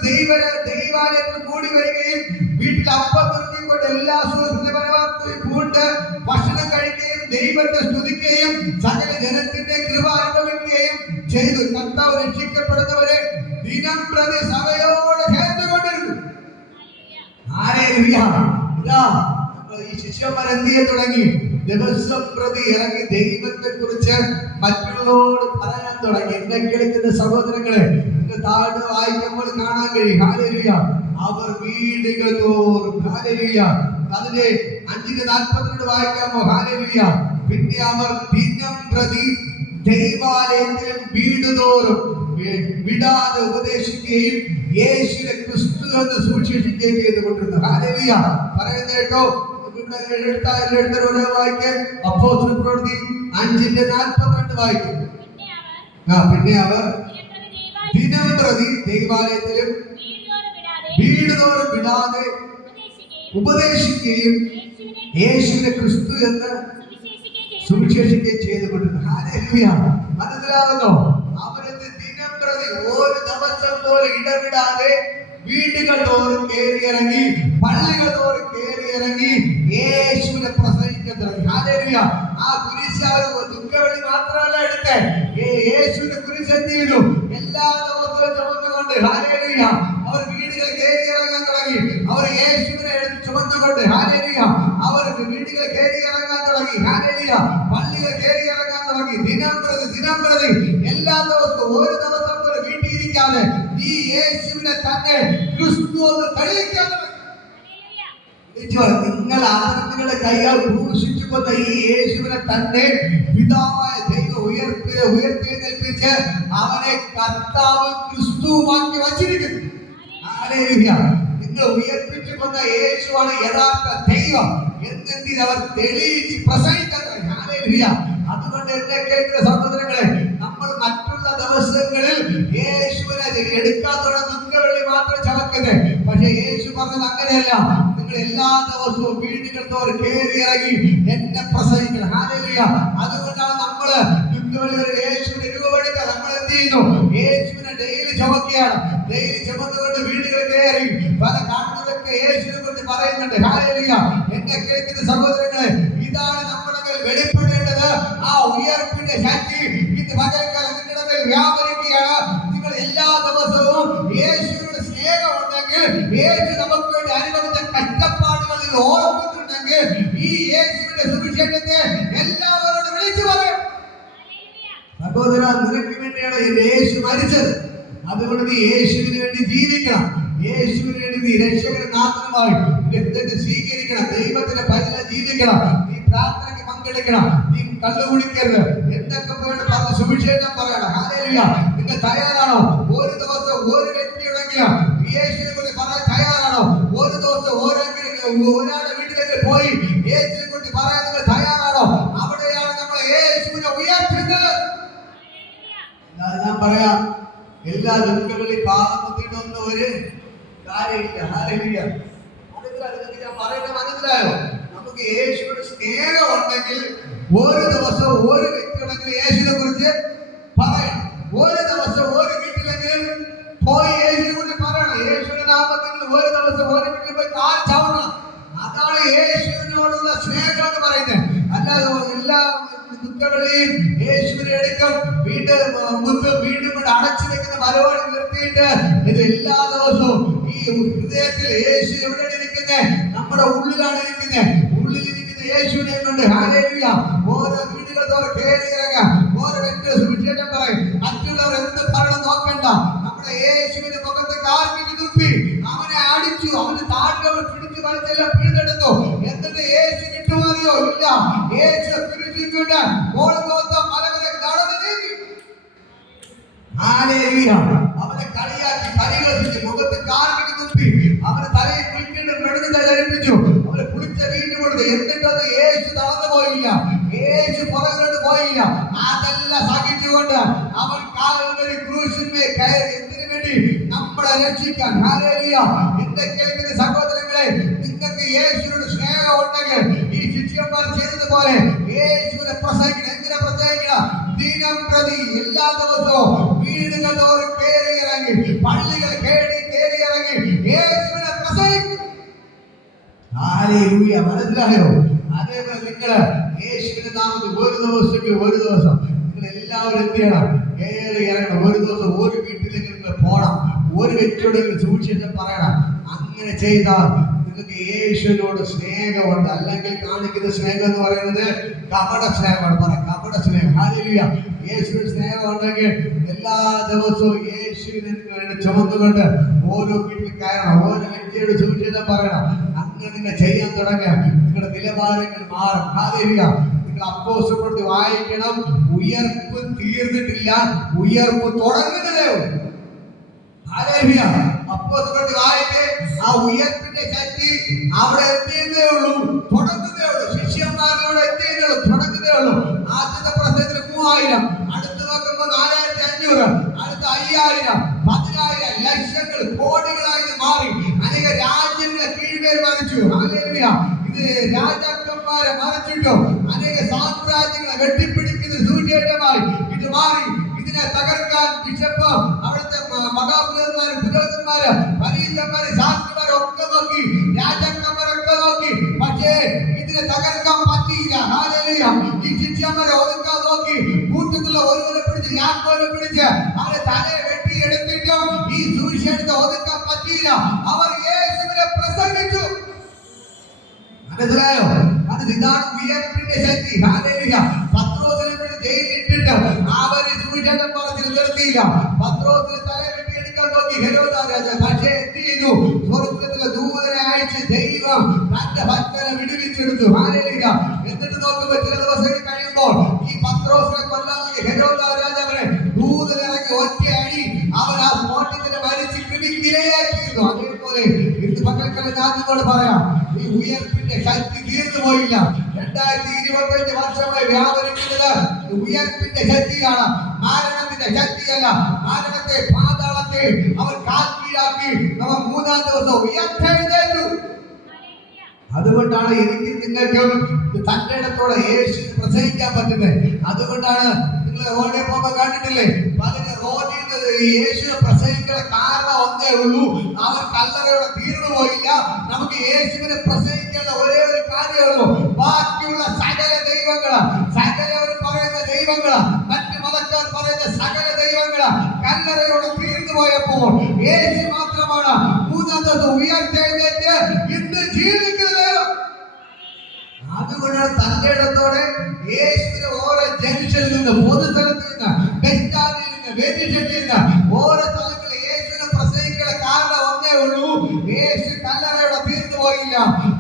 ദൈവാലയത്തിൽ കൂടി വരികയും വീട്ടിൽ അപ്പം നിർത്തിക്കൊണ്ട് എല്ലാ സുഹൃത്തുപരമാർത്ഥയും പൂണ്ട് ഭക്ഷണം കഴിക്കുകയും ദൈവത്തെ സ്തുതിക്കുകയും സകല ജനത്തിന്റെ കൃപ അനുഭവിക്കുകയും ചെയ്തു. കർത്താവ് രക്ഷിക്കപ്പെടുന്നവരെ ദിനംപ്രതി സഭയോട് ചേർത്തുകൊണ്ടിരുന്നു. ഹല്ലേലൂയ. ഇതാ ഈ ശിഷ്യന്മാർ എന്ത് ചെയ്യാൻ തുടങ്ങി? ദിവസം പ്രതി ഇറങ്ങി ദൈവത്തെ കുറിച്ച് മറ്റുള്ളവരോട് പറയാൻ തുടങ്ങി. എന്നെ കേൾക്കുന്ന സഹോദരങ്ങളെ, ഇന്ന് താഴെ വായിക്കുമ്പോൾ കാണാൻ കഴിയും. ഹല്ലേലൂയ. അവർ വീടുകൾ തോറും, ഹല്ലേലൂയ, അതിന്റെ 5:42 വായിക്കാമോ? ഹല്ലേലൂയ. പിന്നെ അവർ ദിനം പ്രതി ദൈവാലയത്തിലും വീടുതോറും വിടാതെ ഉപദേശിക്കുകയും യേശുവിനെ ക്രിസ്തു എന്ന് സുവിശേഷിക്കുകയും ചെയ്തുകൊണ്ടിരുന്നു. ഹല്ലേലൂയ. പറയുന്നത് കേട്ടോ. അപ്പോസ്തലപ്രവൃത്തി 5:42 വായിക്കും. പിന്നെ അവർ ദിനം പ്രതി ദൈവാലയത്തിലും വീടുതോറും വിടാതെ ഉപദേശിക്കുകയും യേശുവിനെ ക്രിസ്തു എന്ന് സുവിശേഷിക്കുകയും ചെയ്തുകൊണ്ടിരുന്നു. ഹല്ലേലൂയ. മനസ്സിലാകുന്നോ? അവരത് ദിനം പ്രതി ഒരു ദിവസം പോലും ഇടവിടാതെ വീടുകൾ തോറും കയറിയിറങ്ങി, പള്ളികൾ തോറും കയറിയിറങ്ങി യേശുവിനെ പ്രസംഗിക്കാൻ തുടങ്ങി. ഹല്ലേലൂയ. ആ കുരിശ് അവർ ദുഃഖവെള്ളി മാത്രമല്ല എടുത്തേ, യേശുവിന്റെ കുരിശ് എന്ത് ചെയ്തു? എല്ലാ ദിവസവും ചുമന്നുകൊണ്ട് ഹല്ലേലൂയ അവർ വീടുകൾ കയറിയിറങ്ങാൻ തുടങ്ങി. അവർ യേശുവിനെ എടുത്ത് ചുമന്നുകൊണ്ട് ഹല്ലേലൂയ അവർ വീടുകൾ കയറിയിറങ്ങാൻ തുടങ്ങി. ഹല്ലേലൂയ. പള്ളികൾ കയറിയിറങ്ങാൻ തുടങ്ങി. ദിനം പ്രതി എല്ലാ ദിവസവും ഒരു ദിവസം പോലും വീട്ടിൽ ഇരിക്കാതെ ഈ യേശുവിനെ തന്നെ ക്രിസ്തു എന്ന് തെളിയിക്കാൻ തുടങ്ങി. നിങ്ങൾ ആദരങ്ങളുടെ കൈയാൽ ക്രൂശിച്ചു കൊന്ന ഈ യേശുവിനെ തന്നെ പിതാവായ ദൈവം ഉയർത്തെഴുന്നേൽപ്പിച്ച് അവനെ കർത്താവ് ക്രിസ്തുവാക്കി വച്ചിരിക്കുന്നു. ഹല്ലേലൂയ. നിങ്ങൾ ഉയർപ്പിച്ചു കൊന്ന യേശുവാണ് യഥാർത്ഥ ദൈവം എന്നെങ്കിൽ അവർ തെളിയിച്ച് പ്രസംഗിക്കാൻ തുടങ്ങി. ഹല്ലേലൂയ. അതുകൊണ്ട് എന്നെ കേൾക്കുന്ന സഹോദരങ്ങളെ, നമ്മൾ മറ്റുള്ള ദിവസങ്ങളിൽ യേശുവിനെ എടുക്കാത്തോടെ ദുഃഖവെള്ളി മാത്രം ചവക്കുന്നത്. പക്ഷെ യേശു പറഞ്ഞത് അങ്ങനെയല്ല. നിങ്ങൾ എല്ലാ ദിവസവും വീടുകൾ തോറും കയറി ഇറങ്ങി എന്നെ പ്രസംഗിക്കണം. ഹല്ലേലൂയ. അതുകൊണ്ടാണ് നമ്മള് ദുഃഖവെള്ളി യേശുവിന്റെ രൂപമെടുക്കുക. നമ്മൾ എന്ത് ചെയ്യുന്നു? യേശുവിനെ ഡെയിലി ചുമക്കുകയാണ്. ഡെയിലി ചുമന്നുകൊണ്ട് വീടുകൾ കയറി പല കാണുന്നതൊക്കെ യേശുവിനെ കുറിച്ച് പറയുന്നുണ്ട്. ഹല്ലേലൂയ. എന്നെ കേൾക്കുന്ന സഹോദരങ്ങളെ, ഇതാണ് നമ്മുടെ മേൽ വെളിപ്പെടേണ്ടത്. ആ ഉയർപ്പിന്റെ ശക്തി ഇന്ന് പകൽക്കാലം നിങ്ങളുടെ മേൽ വ്യാപരിക്കുകയാണ്. നിങ്ങൾ എല്ലാ ദിവസവും യേശുവിന്റെ സ്നേഹം ഉണ്ടെങ്കിൽ, യേശു നമുക്ക് വേണ്ടി അനുഭവിച്ച കഷ്ടപ്പാടുകളിൽ ഓർമ്മിച്ചിട്ടുണ്ടെങ്കിൽ, ഈ യേശുവിന്റെ സുവിശേഷത്തെ എല്ലാവരോടും വിളിച്ചു പറയും. സഹോദര, നിനക്ക് വേണ്ടിയാണ് യേശു മരിച്ചത്. അതുകൊണ്ട് നീ യേശുവിന് വേണ്ടി ജീവിക്കണം. യേശുവിന് വേണ്ടി നീ രക്ഷകനും നാഥനുമായി സ്വീകരിക്കണം. ദൈവത്തിന്റെ ഭജന ജീവിക്കണം. നീ പ്രാർത്ഥനയ്ക്ക് പങ്കെടുക്കണം. നീ കള്ളു കുടിക്കരുത്. എന്തൊക്കെ പോയിട്ട് പറഞ്ഞ സുവിശേഷം പറയണം. ഹല്ലേലൂയ. നിങ്ങൾ തയ്യാറാണോ? ഒരു ദിവസം ഒരു വ്യക്തിയുടെങ്കിലും യേശുവിനെ കുറിച്ച് പറയാൻ തയ്യാറാണോ? ഒരു ദിവസം ഒരാളുടെ വീട്ടിലേക്ക് പോയി യേശുവിനെ കുറിച്ച് പറയാൻ നിങ്ങൾ തയ്യാറാണോ? അവിടെയാണ് നമ്മൾ യേശുവിനെ ഉയർത്തുന്നത്. ഞാൻ പറയാം, എല്ലാ ദുഃഖങ്ങളിൽ പാപത്തിനൊന്നും ഒരു കാര്യമില്ല. ഹല്ലേലൂയ. ഞാൻ പറയുന്നത് മനസ്സിലായോ? നമുക്ക് യേശുവിന്റെ സ്നേഹം ഉണ്ടെങ്കിൽ ഒരു ദിവസം ഒരു വ്യക്തിയുണ്ടെങ്കിൽ യേശുവിനെ കുറിച്ച് പറയണം. ഒരു ദിവസം ഒരു വീട്ടിലെങ്കിലും പോയി യേശുവിനെ കുറിച്ച് പറയണം. യേശുവിന്റെ നാമത്തിൽ ഒരു ദിവസം ഒരു വീട്ടിൽ കുറ്റവെള്ളിയും യേശുവിനെ എടുക്കും. വീണ്ടും വീണ്ടും കൊണ്ട് അടച്ചു വെക്കുന്ന മലവഴി നിർത്തിയിട്ട് ഇത് എല്ലാ ദിവസവും ഈ ഹൃദയത്തിൽ യേശു എവിടെയാണ് ഇരിക്കുന്നത്? നമ്മുടെ ഉള്ളിലാണ് ഇരിക്കുന്നത്. ഉള്ളിലിരിക്കുന്ന യേശുവിനെ കൊണ്ട് ഹല്ലേലൂയ ഓരോ വീടുകൾ തോറും കയറി ഇറങ്ങുക. ഓരോ വ്യക്തി സുവിശേഷം പറയും. മറ്റുള്ളവർ എന്ത് പറയണം നോക്കണ്ട. നമ്മുടെ യേശുവിന്റെ മുഖത്ത് കാർക്കിച്ച് തുപ്പി അവനെ അടിച്ചു. അവന് താഴ്ന്നവർ പിടിച്ചു വലിച്ചെല്ലാം പിഴുതെടുത്തു. എന്നിട്ട് യേശു വിട്ടുമാറിയോ? ഇല്ല. യേശു പിടിച്ചുകൊണ്ട് ഗോൽഗോഥ മല വരെ നടന്നു നീങ്ങി. ഹല്ലേലൂയ. അവനെ കളിയാക്കി പരിഹസിച്ചു. മുഖത്ത് കാർക്കിച്ച് തുപ്പി അവന് തലയിൽ കുളിക്കേണ്ട മെഴുകുന്ന ധരിപ്പിച്ചു. അവനെ കുളിച്ച വീണ്ടും കൊടുത്തു. എന്നിട്ടത് യേശു നടന്നു പോയില്ല. യേശു പുറകോട്ട് പോയില്ല. അതെല്ലാം സഹിച്ചുകൊണ്ട് അവൻ കാൽവരി ക്രൂശിന്മേൽ കയറി. എന്തിനു വേണ്ടി? നമ്മളെ രക്ഷിക്കാൻ. ഹല്ലേലൂയ. എന്റെ കേൾക്കുന്ന സഹോദരങ്ങളെ, നിങ്ങൾക്ക് യേശുവിനോട് സ്നേഹം ഉണ്ടെങ്കിൽ ഈ ശിഷ്യന്മാർ ചെയ്തതുപോലെ യേശുവിനെ പ്രസംഗിക്കണം. എങ്ങനെ പ്രസംഗിക്കണം? ദിനം പ്രതി എല്ലാ ദിവസവും വീടുകൾ തോറും കയറി ഇറങ്ങി, പള്ളികൾ കയറി ഇറങ്ങി യേശുവിനെ പ്രസംഗിക്കണം. ഹല്ലേലൂയ. മനസ്സിലായോ? അതേപോലെ നിങ്ങൾ യേശുവിന്റെ നാമത്തിൽ ഒരു ദിവസം നിങ്ങൾ എല്ലാവരും എന്ത് ചെയ്യണം? കയറി ഇറങ്ങണം. ഒരു ദിവസം ഒരു വീട്ടിലേക്ക് നിങ്ങൾ പോകണം. ഒരു വ്യക്തിയോട് സുവിശേഷം പറയണം. അങ്ങനെ ചെയ്താൽ നിങ്ങൾക്ക് യേശുവിനോട് സ്നേഹമുണ്ട്. അല്ലെങ്കിൽ കാണിക്കുന്ന സ്നേഹം എന്ന് പറയുന്നത് കപട സ്നേഹമാണ്. കപട സ്നേഹം. ഹല്ലേലൂയ. യേശുവിന് സ്നേഹം ഉണ്ടെങ്കിൽ എല്ലാ ദിവസവും യേശുവിനെ ചുമന്നുകൊണ്ട് ഓരോ വീട്ടിൽ കയറണം. ഓരോ വ്യക്തിയോട് സുവിശേഷം പറയണം. അങ്ങനെ നിങ്ങൾ ചെയ്യാൻ തുടങ്ങുക. നിങ്ങളുടെ നിലവാരങ്ങൾ മാറും. ഹല്ലേലൂയ. നിങ്ങൾ അപ്പോസ്തലപ്രവൃത്തി വായിക്കണം. ഉയർപ്പ് തീർന്നിട്ടില്ല, ഉയർപ്പ് തുടങ്ങുന്നതേ ഉള്ളൂ. ഹല്ലേലൂയ. അപ്പോസ്തലപ്രവൃത്തി വായിക്കേ. ആ ഉയർപ്പിന്റെ ശക്തി അവിടെ എത്തിയതേ ഉള്ളൂ, തുടങ്ങുന്നതേ ഉള്ളൂ. ശിഷ്യന്മാരോട് എത്തിയതേ ഉള്ളൂ, തുടങ്ങുന്നതേ ഉള്ളൂ. ആദ്യത്തെ പ്രസംഗത്തിൽ 3000, അടുത്ത് നോക്കുമ്പോൾ 4500, അടുത്ത 5000, 10000, ലക്ഷങ്ങൾ, കോടികളായി മാറി. അനേക രാജ്യങ്ങളെ കീഴ്മേൽ മറിച്ചു. ഹല്ലേലൂയ. ഇത് രാജാക്കന്മാരെ മറിച്ചിട്ടു അനേക സാമ്രാജ്യങ്ങളെ വെട്ടിപ്പിടിക്കുന്ന സുവിശേഷമായി ഇത് മാറി. ഇതിനെ തകർക്കാൻ ബിഷപ്പ്, അവിടുത്തെ മഹാപുരോഹിതന്മാര്, പുരോഹിതന്മാര്, പരീശന്മാര്, ശാസ്ത്രിമാര് ഒക്കെ നോക്കി, രാജാക്കന്മാരൊക്കെ നോക്കി. പക്ഷേ ഇതിനെ തകർക്കാൻ പറ്റിയില്ല. ഹല്ലേലൂയ. ഈ ശിഷ്യന്മാരെ ഒതുക്കാൻ നോക്കി. കൂട്ടത്തിലുള്ള ഒരുവനെ പിടിച്ച്, യാക്കോബിനെ പിടിച്ച് അവരെ തലയെ വെട്ടിയെടുത്തിട്ടും ഈ സുവിശേഷത്തെ ഒതുക്കാൻ പറ്റിയില്ല. അവർ യേശുവിനെ പ്രസംഗിച്ചു. മനസ്സിലായോ? ഇതാണ് ഉയർപ്പിന്റെ ശക്തി. ഹല്ലേലൂയ. പത്രോസിനെ പിടിച്ച് ജയിലിട്ടിട്ട് അവര് സുവിശേഷം പറഞ്ഞ് നിർത്തിയില്ല. പത്രോസിനെ തല വെട്ടിയെടുക്കാൻ നോക്കി ഹെരോദാ രാജാവ്. പക്ഷേ എന്ത് ചെയ്തു? സ്വർഗ്ഗത്തിലെ ദൂതനെ അയച്ച് ദൈവം തന്റെ ഭക്തനെ വിടുവിച്ചെടുത്തു. ഹല്ലേലൂയ. എന്നിട്ട് നോക്കുമ്പോൾ ചില ദിവസങ്ങൾ കഴിയുമ്പോൾ ഈ പത്രോസിനെ കൊല്ലാൻ ഹെരോദാ രാജാവിനെ ദൂതനിറങ്ങി ഒറ്റയടി അവൻ ആ സ്പോട്ടിൽ മരിച്ച് കിടക്കിരയാക്കിയിരുന്നു. അതേപോലെ ഇന്ന് പക്കൽക്കല്ല ഞാൻ നിങ്ങളോട് പറയാം, ഈ ഉയർപ്പിന്റെ ശക്തി തീർന്നു പോയില്ല. 2025 വർഷമായി വ്യാപരിക്കുന്നത് ഉയർപ്പിന്റെ ശക്തിയാണ്, മാരണത്തിന്റെ ശക്തിയല്ല. മാരണത്തെ, പാതാളത്തെ അവൻ കാൽക്കീഴാക്കി നമ്മൾ 3-ാം ദിവസം ഉയർത്തെഴുന്നേറ്റു. അതുകൊണ്ടാണ് എനിക്ക് നിങ്ങൾക്കും തന്റെ ഇടത്തോടെ യേശു പ്രസംഗിക്കാൻ പറ്റുന്നത്. അതുകൊണ്ടാണ് നിങ്ങൾ റോഡിൽ പോകുമ്പോൾ കണ്ടിട്ടില്ലേ, പലരും റോഡിൽ യേശുവിനെ പ്രസംഗിക്കുന്ന കാരണം ഒന്നേ ഉള്ളൂ, അവർ കല്ലറയോടെ തീർന്നു പോയില്ല. നമുക്ക് യേശുവിനെ പ്രസംഗിക്കേണ്ട ഒരേ ഒരു കാര്യമേ ഉള്ളൂ. ബാക്കിയുള്ള സകല ദൈവങ്ങള്, സകലവർ പറയുന്ന ദൈവങ്ങള്, മറ്റ് മതക്കാർ പറയുന്ന സകല ദൈവങ്ങള് കല്ലറയോടെ തീർന്നു പോയപ്പോൾ യേശു മാത്രമാണ് 3-ാം ദിവസം ഉയർത്തെഴുന്നേറ്റ് ഇന്ന് ജീവിക്കുന്നത്. അതുകൊണ്ടാണ് തന്റെ ഇടത്തോടെ യേശുവിനെ ഓരോ ജംഗ്ഷനിൽ നിന്ന്, പൊതുസ്ഥലത്ത് നിന്ന്, ബസ് സ്റ്റാൻഡിൽ നിന്ന്, വേദിഷട്ടിൽ നിന്ന്, ഓരോ സ്ഥലങ്ങളിൽ യേശുവിനെ പ്രസംഗിക്കുന്ന കാരണം ഒന്നേ ഉള്ളൂ, യേശു കല്ലറയോടെ തീർന്നു പോയില്ല.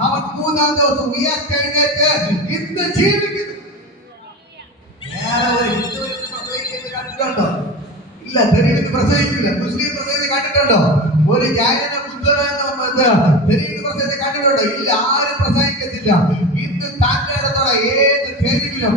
അവൻ 3-ാം ദിവസം ഉയർത്തെഴുന്നേറ്റ് ഇന്ന് ജീവിക്കുന്നു. വേറെ ഒരു ഹിന്ദുവിനെ പ്രസംഗിക്കുന്നത് കണ്ടിട്ടുണ്ടോ? ഇല്ല. തെരീന്ന് പ്രസംഗിക്കില്ല. മുസ്ലിം പ്രസംഗിച്ച് കണ്ടിട്ടുണ്ടോ? ഒരു ജൈന തെരീന്ന് പ്രസംഗിച്ച് കണ്ടിട്ടുണ്ടോ? ഇല്ല. ആരും പ്രസംഗിക്കത്തില്ല. ഇന്ന് തന്റെ ഇടത്തോടെ ഏത് തെരുവിലും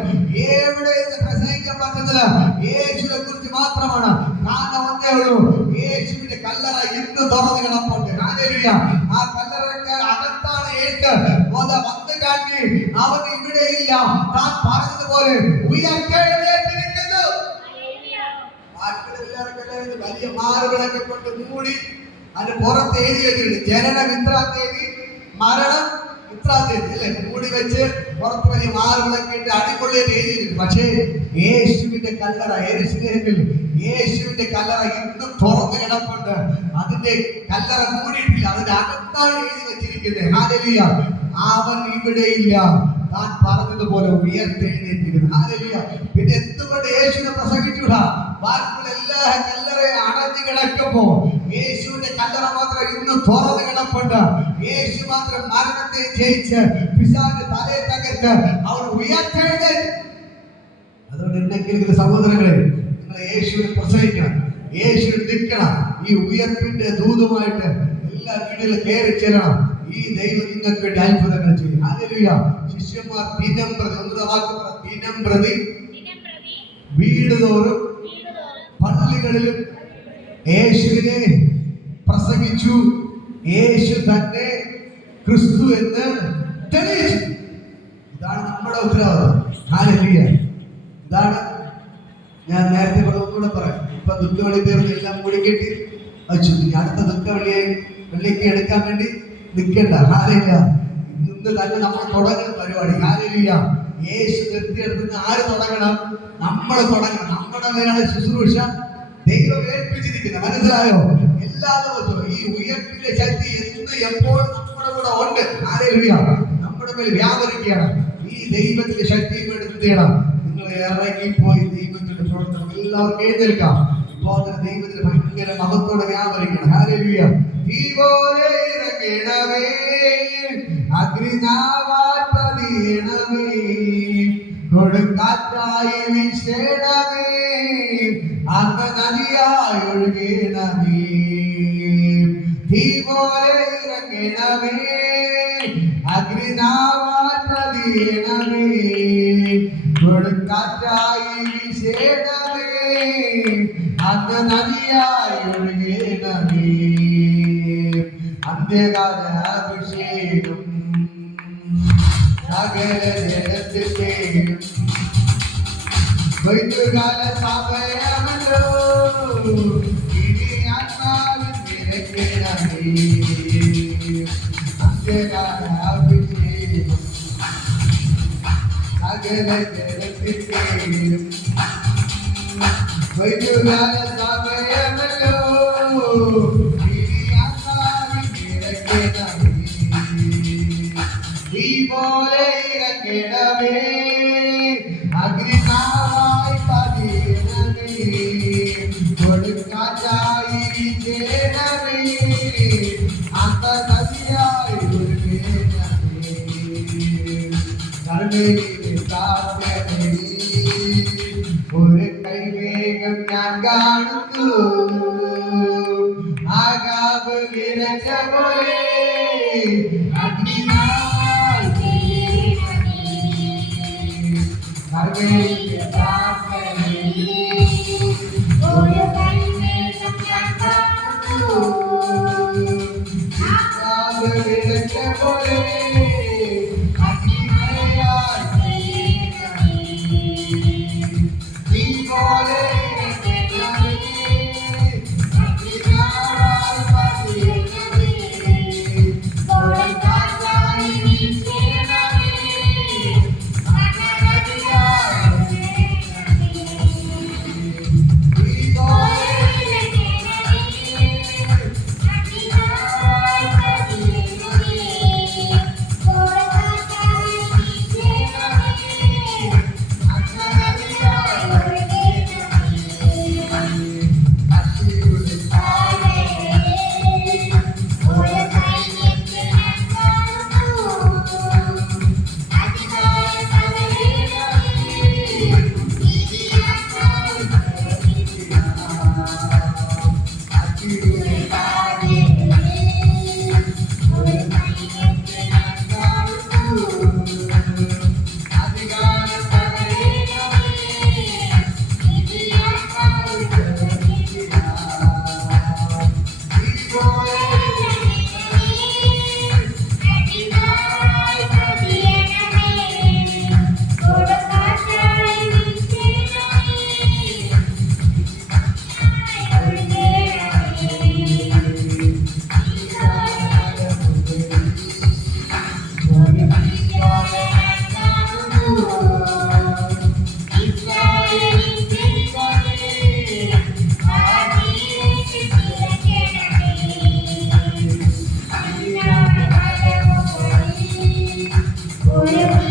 എവിടെ പ്രസംഗിക്കാൻ പറ്റുന്നത് യേശുവിനെ കുറിച്ച് മാത്രമാണ്. കാരണം ഒന്നേ ഉള്ളൂ, യേശുവിന്റെ കല്ലറ ഇന്ന് തുറന്നു കിടപ്പുണ്ട്. ഹല്ലേലൂയ. ആ കല്ലറയ്ക്ക് അകത്താണ് യേശു വന്ന് കാട്ടി അവൻ ഇവിടെയില്ല, താൻ പറഞ്ഞതുപോലെ ഉയർത്തെഴുന്നേറ്റിരിക്കുന്നു. ബാക്കിയെല്ലാവർക്കും വലിയ മാറുകളൊക്കെ കൊണ്ട് മൂടി അതിന് പുറത്ത് എഴുതി വെച്ചിട്ടുണ്ട്. ജനനം ഇത്രാം തീയതി, മരണം ഇത്രാം തീയതി അല്ലെ മൂടി വെച്ച് പുറത്ത് വലിയ മാറുകളൊക്കെ ഇട്ട് അടിപൊളിയായിട്ട് എഴുതിയിട്ടുണ്ട്. പക്ഷേ യേശുവിന്റെ കല്ലറ യെരൂശലേമിൽ യേശുവിന്റെ കല്ലറ ഇന്നും തുറന്നു കിടപ്പുണ്ട്. അതിന്റെ കല്ലറ മൂടിയിട്ടില്ല, അതിന്റെ അകത്താണ് എഴുതി വെച്ചിരിക്കുന്നത്. ഹല്ലേലൂയ. അവൻ ഇവിടെയില്ല, താൻ പറഞ്ഞതുപോലെ ഉയർത്തെഴുന്നേറ്റിരിക്കുന്നു. ഹല്ലേലൂയ. പിന്നെ എന്തുകൊണ്ട് യേശുവിനെ പ്രസംഗിച്ചുകൂടാ? ബാക്കിയുള്ള എല്ലാ കല്ലറയും അടഞ്ഞു കിടക്കുമ്പോ യേശുവിന്റെ കല്ലറ മാത്രം ഇന്ന് തുറന്നു കിടപ്പുണ്ട്. യേശു മാത്രം മരണത്തെ ജയിച്ച് പിശാചിന്റെ തലയെ തകർത്ത് അവൻ ഉയർത്തെഴുന്നേറ്റ്. അതുകൊണ്ട് എന്തെങ്കിലും സഹോദരങ്ങളെ, നിങ്ങൾ യേശുവിനെ പ്രസംഗിക്കണം, യേശുവിനെ നിൽക്കണം. ഈ ഉയർപ്പിന്റെ ദൂതുമായിട്ട് എല്ലാ വീടുകളിൽ കയറി ചെല്ലണം. ഈ ദൈവം നിങ്ങൾക്ക് വേണ്ടി അത്ഭുതങ്ങൾ ചെയ്യും. ഹല്ലേലൂയ. ശിഷ്യന്മാർ ദിനം പ്രതി, ഒന്നുകൂടെ വാക്ക് പറ, ദിനം പ്രതി വീട് തോറും പള്ളികളിലും യേശുവിനെ പ്രസംഗിച്ചു. യേശു തന്നെ ക്രിസ്തു എന്ന് തെളിയിച്ചു. ഇതാണ് നമ്മുടെ ഉത്തരവാദിത്വം. ഹല്ലേലൂയ. ഇതാണ് ഞാൻ നേരത്തെ ഒന്നുകൂടെ പറയാം. ഇപ്പൊ ദുഃഖവെള്ളി തീർന്ന് എല്ലാം മൂടിക്കെട്ടി വച്ചു. ഇനി അടുത്ത വെള്ളിക്ക് എടുക്കാൻ വേണ്ടി നിൽക്കണ്ട. ഹല്ലേലൂയ. ഇന്ന് തന്നെ നമ്മൾ തുടങ്ങുന്ന പരിപാടി. ഹല്ലേലൂയ. യേശു നിർത്തിയെടുത്തുന്ന ആര് തുടങ്ങണം? നമ്മൾ തുടങ്ങണം. നമ്മുടെ മേലാണ് ശുശ്രൂഷ ദൈവം ഏൽപ്പിച്ചിരിക്കുന്നത്. മനസ്സിലായോ? എല്ലാ ദിവസവും ഈ ഉയർപ്പിന്റെ ശക്തി എന്ന് എപ്പോഴും നമ്മുടെ കൂടെ ഉണ്ട്. ഹല്ലേലൂയ. നമ്മുടെ മേൽ വ്യാപരിക്കുകയാണ്. ഈ ദൈവത്തിന്റെ ശക്തിയും എടുത്ത് ചെയ്യണം. നിങ്ങൾ ഇറങ്ങിപ്പോയി ദൈവത്തിന്റെ പ്രവർത്തനം എല്ലാവർക്കും എഴുന്നേൽക്കാം. ഇപ്പോൾ ദൈവത്തിന് ഭയങ്കര മഹത്തോടെ വ്യാപരിക്കണം. ഹല്ലേലൂയ. ഈവോരെ ഇറങ്ങണമേ, അഗ്നിനാവാൻ പതിയണമേ, കൊടുങ്കാറ്റായി വീശണമേ, ആത്മനദിയായി ഒഴുകണമേ. ഈവോരെ ഇറങ്ങണമേ, അഗ്നിനാവാൻ പതിയണമേ, കൊടുങ്കാറ്റായി വീശണമേ, ആത്മനദിയായി ഒഴുകണമേ. അന്ത്യകാല അഭിഷേകം സകല ജഗത്തിന്റെയും വൈദ്യുകാല സമയമല്ലോ, ഇനി ആത്മാവിൽ നിറയ്ക്കണമേ. അന്ത്യകാല അഭിഷേകം സകല ജഗത്തിന്റെയും വൈദ്യുകാല സമയമല്ലോ, പോലെ ഇറങ്ങണമേ, അഗ്നിനാവായി പതിയണമേ, കൊടുങ്കാറ്റായി വീശണമേ, ആത്മനദിയായി ഒഴുകണമേ. കർമ്മേലിന്റെ പ്രാർത്ഥനയിൽ ഒരു കൈവേഗം ഞാൻ കാണുന്നു, ആകാവ് വിരച്ച പോലെ കർമ്മേലിന്റെ പ്രാർത്ഥനയിൽ ഒരു കൈവേഗം ഞാൻ കാണുന്നു, ആകാവ് വിരച്ച പോലെ Lord,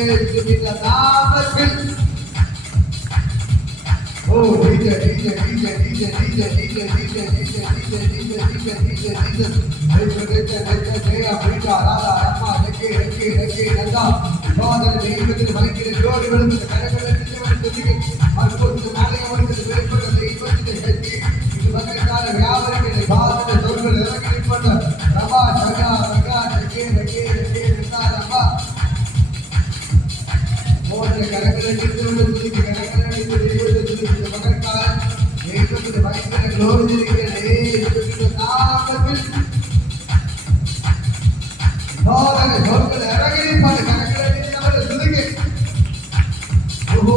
യേശുവിന്റെ നാമത്തിൽ. ഓ DJ DJ DJ DJ DJ DJ DJ DJ DJ DJ DJ DJ ദൈവത്തിന് ഭയങ്കര ജോലികളും കരകളിൽ ദൈവത്തിന്റെ ശക്തി ഇത് പകരക്കാല വ്യാപനങ്ങളുടെ ഭാഗത്തിന്റെ തൊഴിൽ ഇറങ്ങിയിട്ടുണ്ട്. ദൈവത്തിന്റെ ഭയങ്കര ഗ്ലോറി ഇറങ്ങിയിരിപ്പാണ് കരകളിൽ അവരുടെ തുതിക്ക്. ഓഹോ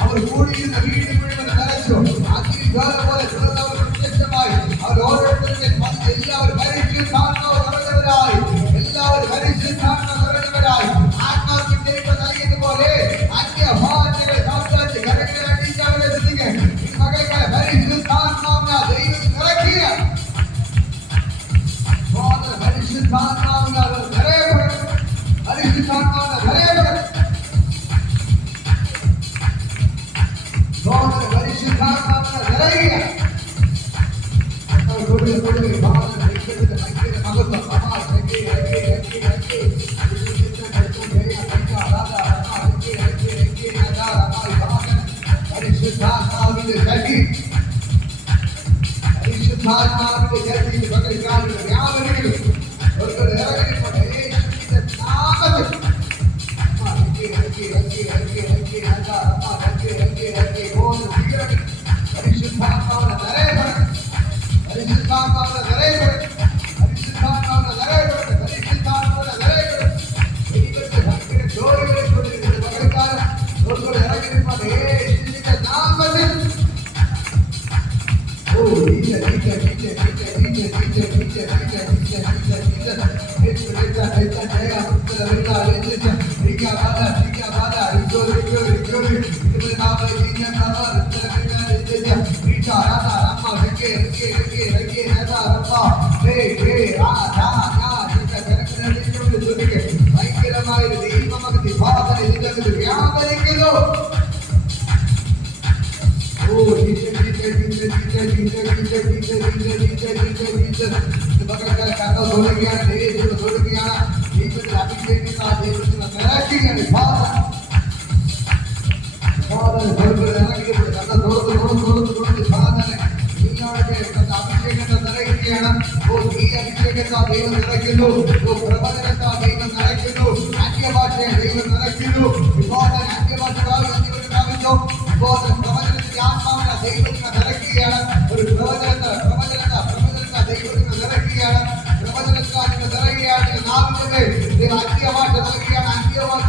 അവർ കൂടിയിരുന്ന വീട് മുഴുവൻ നിറച്ചു. അവർ ഓരോരുത്തരും എല്ലാവരും പരിശുദ്ധാത്മാവ് നിറഞ്ഞവരായി ആത്മാവിന്റെ നൽകിയതുപോലെ അന്യഭാഷകൾ സംസാരിച്ച് കരങ്ങളടിച്ച് അവരെ ശ്രദ്ധിക്കുക. മകൾക്ക് പരിശുദ്ധാത്മാവിനെ ദൈവം നിറയ്ക്കുക. പരിശുദ്ധാത്മാവിനെ നിറയപ്പെടണം. പരിശുദ്ധാത്മാവിനെ നിറയപ്പെടണം. പരിശുദ്ധാത്മാവിനെ നിറയുക. പരിശുദ്ധാത്മാവിന്റെ ശക്തി പരിശുദ്ധാത്മാവിന്റെ ശക്തി പകൽക്കാലം വ്യാപരികളും ഇറങ്ങിപ്പോട്ടെ യേശുവിന്റെ നാമത്തിൽ. പരിശുദ്ധാത്മാവിനെ നിറയപ്പെടണം. പരിശുദ്ധാത്മാവിനെ നിറയപ്പെടണം. പരിശുദ്ധാത്മാവിനെ നിറയപ്പെടണം. പരിശുദ്ധാത്മാവിനെ നിറയപ്പെടണം. ദൈവത്തെ ഭയങ്കര ജോലികളെ കൊണ്ടിരിക്കുന്നത് പകൽക്കാലം ഇറങ്ങിപ്പോട്ടെ യേശുവിന്റെ നാമത്തിൽ. ഓ ഭയങ്കരമായ ദൈവമകത്തി ഭാവന ഇതിനകത്ത് വ്യാപരിക്കുന്നു. ദൈവം നിറയ്ക്കുന്നു. പ്രവചനത്താൽ ദൈവം നിറയ്ക്കുന്നു. അന്യഭാഷയെ ദൈവം നിറയ്ക്കുന്നു. അന്യഭാഷ പ്രാപിച്ചു. പ്രവചനത്തിന്റെ ആത്മാവിനെ ദൈവത്തിന് നിറയ്ക്കുകയാണ്. ഒരു പ്രവചനത്തെ ദൈവത്തിന് നിറയ്ക്കുകയാണ്. പ്രവചനത്താൽ നിറയുകയാണ്. നാവിന്റെ ദൈവം അന്യഭാഷ നൽകുകയാണ്. അന്യഭാഷ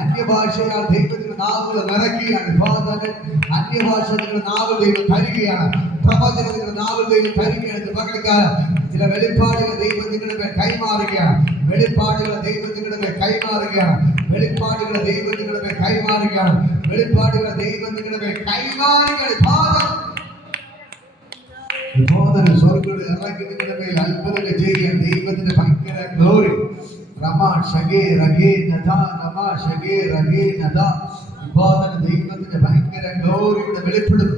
അന്യഭാഷയാൽ ദൈവത്തിന്റെ നാവുകൾ നിറയ്ക്കുകയാണ്. അന്യഭാഷ നിങ്ങളുടെ നാവുകൾ ദൈവം തരികയാണ്. പ്രവചനം നിങ്ങളുടെ നാവുകൾ ദൈവം തരികയാണ്. പകൽക്കാലം ചില വെളിപ്പാടുകൾ ദൈവം നിങ്ങളുടെ മേൽ കൈമാറുകയാണ്. വെളിപ്പാടുകൾ ദൈവം നിങ്ങളുടെ മേൽ കൈമാറുകയാണ്. വെളിപ്പാടുകൾ ദൈവം നിങ്ങളുടെ മേൽ കൈമാറുകയാണ്. വെളിപ്പാടുകൾ ദൈവം നിങ്ങളുടെ മേൽ കൈമാറുകയാണ്. സ്വർഗ്ഗത്തിൽ ഇറങ്ങി നിങ്ങളുടെ മേൽ അത്ഭുതങ്ങൾ ചെയ്യാൻ ദൈവത്തിന്റെ ഭയങ്കര ഗ്ലോറി. ദൈവത്തിന്റെ ഭയങ്കര ഗ്ലോറിയുടെ വെളിപ്പെടുന്നു.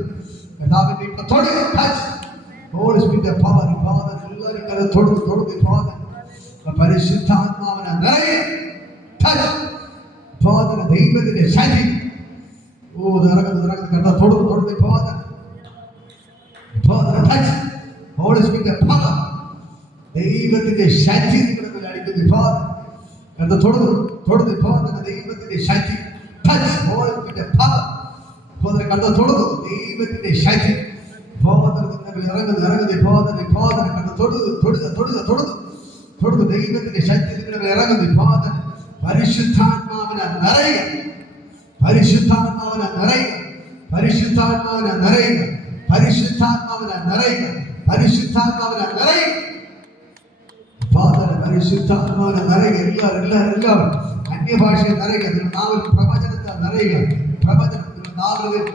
പരിശുദ്ധാത്മാവിനെ ദൈവത്തിന്റെ ശക്തി ദൈവത്തിന്റെ ശക്തി നിങ്ങളുടെ അടിക്കുന്നു. ദൈവത്തിന്റെ ശക്തി ദൈവത്തിന്റെ ശക്തി ദൈവത്തിന്റെ ശക്തി നിങ്ങളുടെ ഇറങ്ങുന്നു. പരിശുദ്ധാത്മാവിനെ നിറയുക. പരിശുദ്ധാത്മാവിനെ നിറയുക. പരിശുദ്ധാത്മാവിനെ നിറയുക. പരിശുദ്ധാത്മാവിനെ നിറയുക. പരിശുദ്ധാത്മാവിനെ നിറയുക. പരിശുദ്ധാത്മാവിനെ നിറയുക. എല്ലാവരും അന്യഭാഷയെ നിറയുക. നിങ്ങളുടെ നാവിൽ പ്രവചനത്തെ നിറയുക.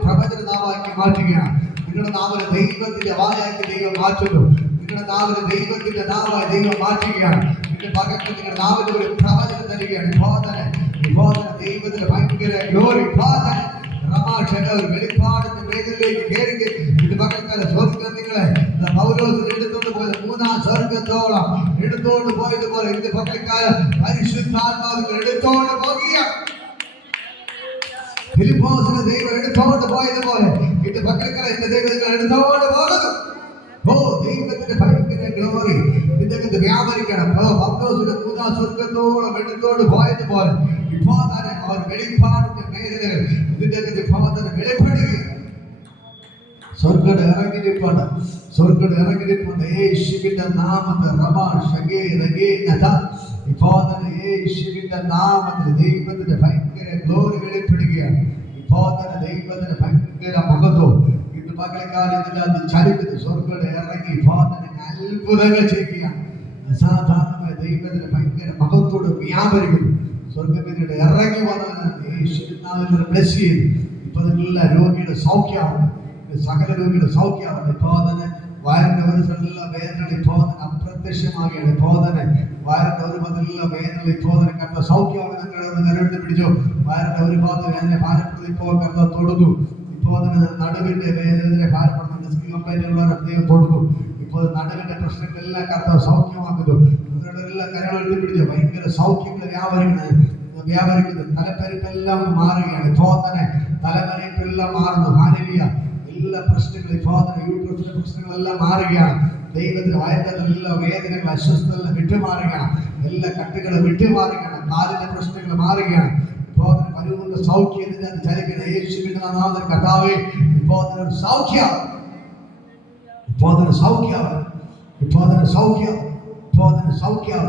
പ്രവചന നാവാക്കി മാറ്റുകയാണ്. നിങ്ങളുടെ നാവിലെ ദൈവത്തിന്റെ വായാക്കി ദൈവം മാറ്റുന്നു. നിങ്ങളുടെ നാവിലെ ദൈവത്തിന്റെ നാവായി ദൈവം മാറ്റുകയാണ്. നിങ്ങളുടെ പകക്ക് നിങ്ങളുടെ നാവിൽ ഒരു പ്രവചനം തരികയാണ്. ദൈവത്തിന്റെ ഭയങ്കര ഗ്ലോറി. വെളിപ്പാടിന്റെ മേഖലയിലേക്ക് കയറി ഇത് പകൽക്കാല സ്വർഗം നിങ്ങളെ പൗലോസിന് എടുത്തോണ്ട് പോയത് 3-ാം സ്വർഗത്തോളം എടുത്തോണ്ട് പോയതുപോലെ ഇത് പകൽക്കാലം പരിശുദ്ധാത്മാവിനെ എടുത്തോണ്ട് പോകുകയാണ്. ഫിലിപ്പോസിനെ ദൈവം എടുത്തോണ്ട് പോയതുപോലെ ഇത് പകൽക്കാലം എന്റെ ദൈവങ്ങൾ എടുത്തോണ്ട് പോകുന്നു. ദൈവത്തിന്റെ ഭയങ്കര ഗ്ലോറി ഇതിനകത്ത് വ്യാപരിക്കണം. പൗലോസിനെ 3-ാം സ്വർഗത്തോളം എടുത്തോണ്ട് പോയതുപോലെ ഇപ്പോൾ തന്നെ അവർ വെളിപ്പാടിന്റെ മേഖലകൾ ഇതിന്റെ വെളിപ്പെടുകയാണ്. സ്വർഗ്ഗം ഇറങ്ങിയിരിപ്പുണ്ട്. യേശുവിന്റെ നാമത്തിൽ ഇപ്പോൾ തന്നെ യേശുവിന്റെ നാമത്തിൽ ദൈവത്തിന്റെ ഭയങ്കര ഗ്ലോറി വെളിപ്പെടുകയാണ്. ഇപ്പോൾ തന്നെ ദൈവത്തിന്റെ ഭയങ്കര മഹത്വം ഇന്ന് പകൽക്കാലം ഇതിനകത്ത് ചലിക്കുന്നു. സ്വർഗ്ഗം ഇറങ്ങി ഇപ്പോൾ തന്നെ അത്ഭുതങ്ങൾ ചെയ്യുകയാണ്. അസാധാരണമായ ദൈവത്തിന്റെ ഭയങ്കര മഹത്വത്തോട് വ്യാപരിക്കുന്നു. സ്വർഗ്ഗത്തിലൂടെ ഇറങ്ങി വന്നതിനാണ് യേശുവിന്റെ ബ്ലെസ് ചെയ്തു. ഇപ്പൊ എല്ലാ രോഗിയുടെ സൗഖ്യമാണ്. സകല രോഗിയുടെ സൗഖ്യമാണ്. ഇപ്പോ തന്നെ വയറിന്റെ ഒരു സ്ഥലത്തുള്ള വേദന ഇപ്പോ തന്നെ അപ്രത്യക്ഷമാകുകയാണ്. ഇപ്പോ തന്നെ വയറിന്റെ ഒരു ഭാഗത്തുള്ള വേദന ഇപ്പോ തന്നെ കണ്ട സൗഖ്യമാണ്. നിങ്ങളുടെ പിടിച്ചു വയറിന്റെ ഒരു ഭാഗത്ത് വേദന ഭാരപ്പെടുന്നത് ഇപ്പോ കണ്ട തൊടുന്നു. ഇപ്പോ തന്നെ നടുവിന്റെ വേദന ഭാരപ്പെടുന്നുണ്ട്. സ്കിൻ കംപ്ലൈന്റ് ഉള്ളവരെ ദൈവം തൊടുന്നു. ഇപ്പോൾ നടുവിന്റെ പ്രശ്നങ്ങളെല്ലാം കണ്ട സൗഖ്യമാക്കുന്നു. നിങ്ങളെല്ലാം കരകൾ പിടിച്ചു ഭയങ്കര സൗഖ്യങ്ങൾ വ്യാപരിക്കുന്നത്. തലപ്പരിപ്പെല്ലാം മാറുകയാണ്. ഇപ്പോ തന്നെ തലപ്പരിപ്പെല്ലാം മാറുന്നു. ഹാലേലൂയ. എല്ലാ പ്രശ്നങ്ങളും ഇപ്പോൾ തന്നെ യൂട്രസിന്റെ പ്രശ്നങ്ങളെല്ലാം മാറുകയാണ്. ദൈവത്തിന് വയറിന്റെ എല്ലാ വേദനകൾ അസ്വസ്ഥതകൾ വിട്ടുമാറുകയാണ്. എല്ലാ കട്ടുകളും വിട്ടുമാറുകയാണ്. കാലിന്റെ പ്രശ്നങ്ങൾ മാറുകയാണ്. ഇപ്പോൾ തന്നെ പരിപൂർണ്ണ സൗഖ്യത്തിന് ചലിക്കുന്ന യേശുവിന്റെ നാമത്തിൽ കർത്താവേ ഇപ്പോൾ തന്നെ സൗഖ്യം. ഇപ്പോൾ തന്നെ സൗഖ്യം. ഇപ്പോൾ തന്നെ സൗഖ്യം. ഇപ്പോൾ തന്നെ സൗഖ്യം.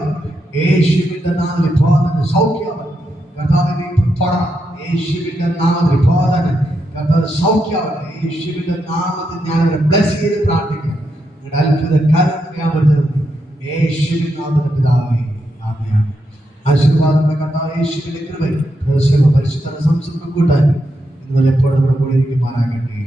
യേശുവിന്റെ നാമത്തിൽ ഇപ്പോൾ തന്നെ സൗഖ്യം. കർത്താവിനെ തൊടണം. യേശുവിന്റെ നാമത്തിൽ ഇപ്പോൾ തന്നെ കർത്താവ് സൗഖ്യമാണ്. യേശുവിന്റെ നാമത്തിൽ ഞാൻ ബ്ലസ് ചെയ്ത് പ്രാർത്ഥിക്കാം. നിങ്ങളുടെ അത്ഭുത കരം വ്യാപരിച്ചിരുന്നു യേശുവിന്റെ നാമത്തിൽ പിതാവേ. ആമേൻ. ആശീർവാദങ്ങളുടെ കർത്താവ് യേശുവിന്റെ കൃപയും പരിശുദ്ധ സംസർഗം കൂട്ടാൻ ഇതുപോലെ എപ്പോഴും നമ്മുടെ കൂടെ ഇരിക്കുമാറാകട്ടെ.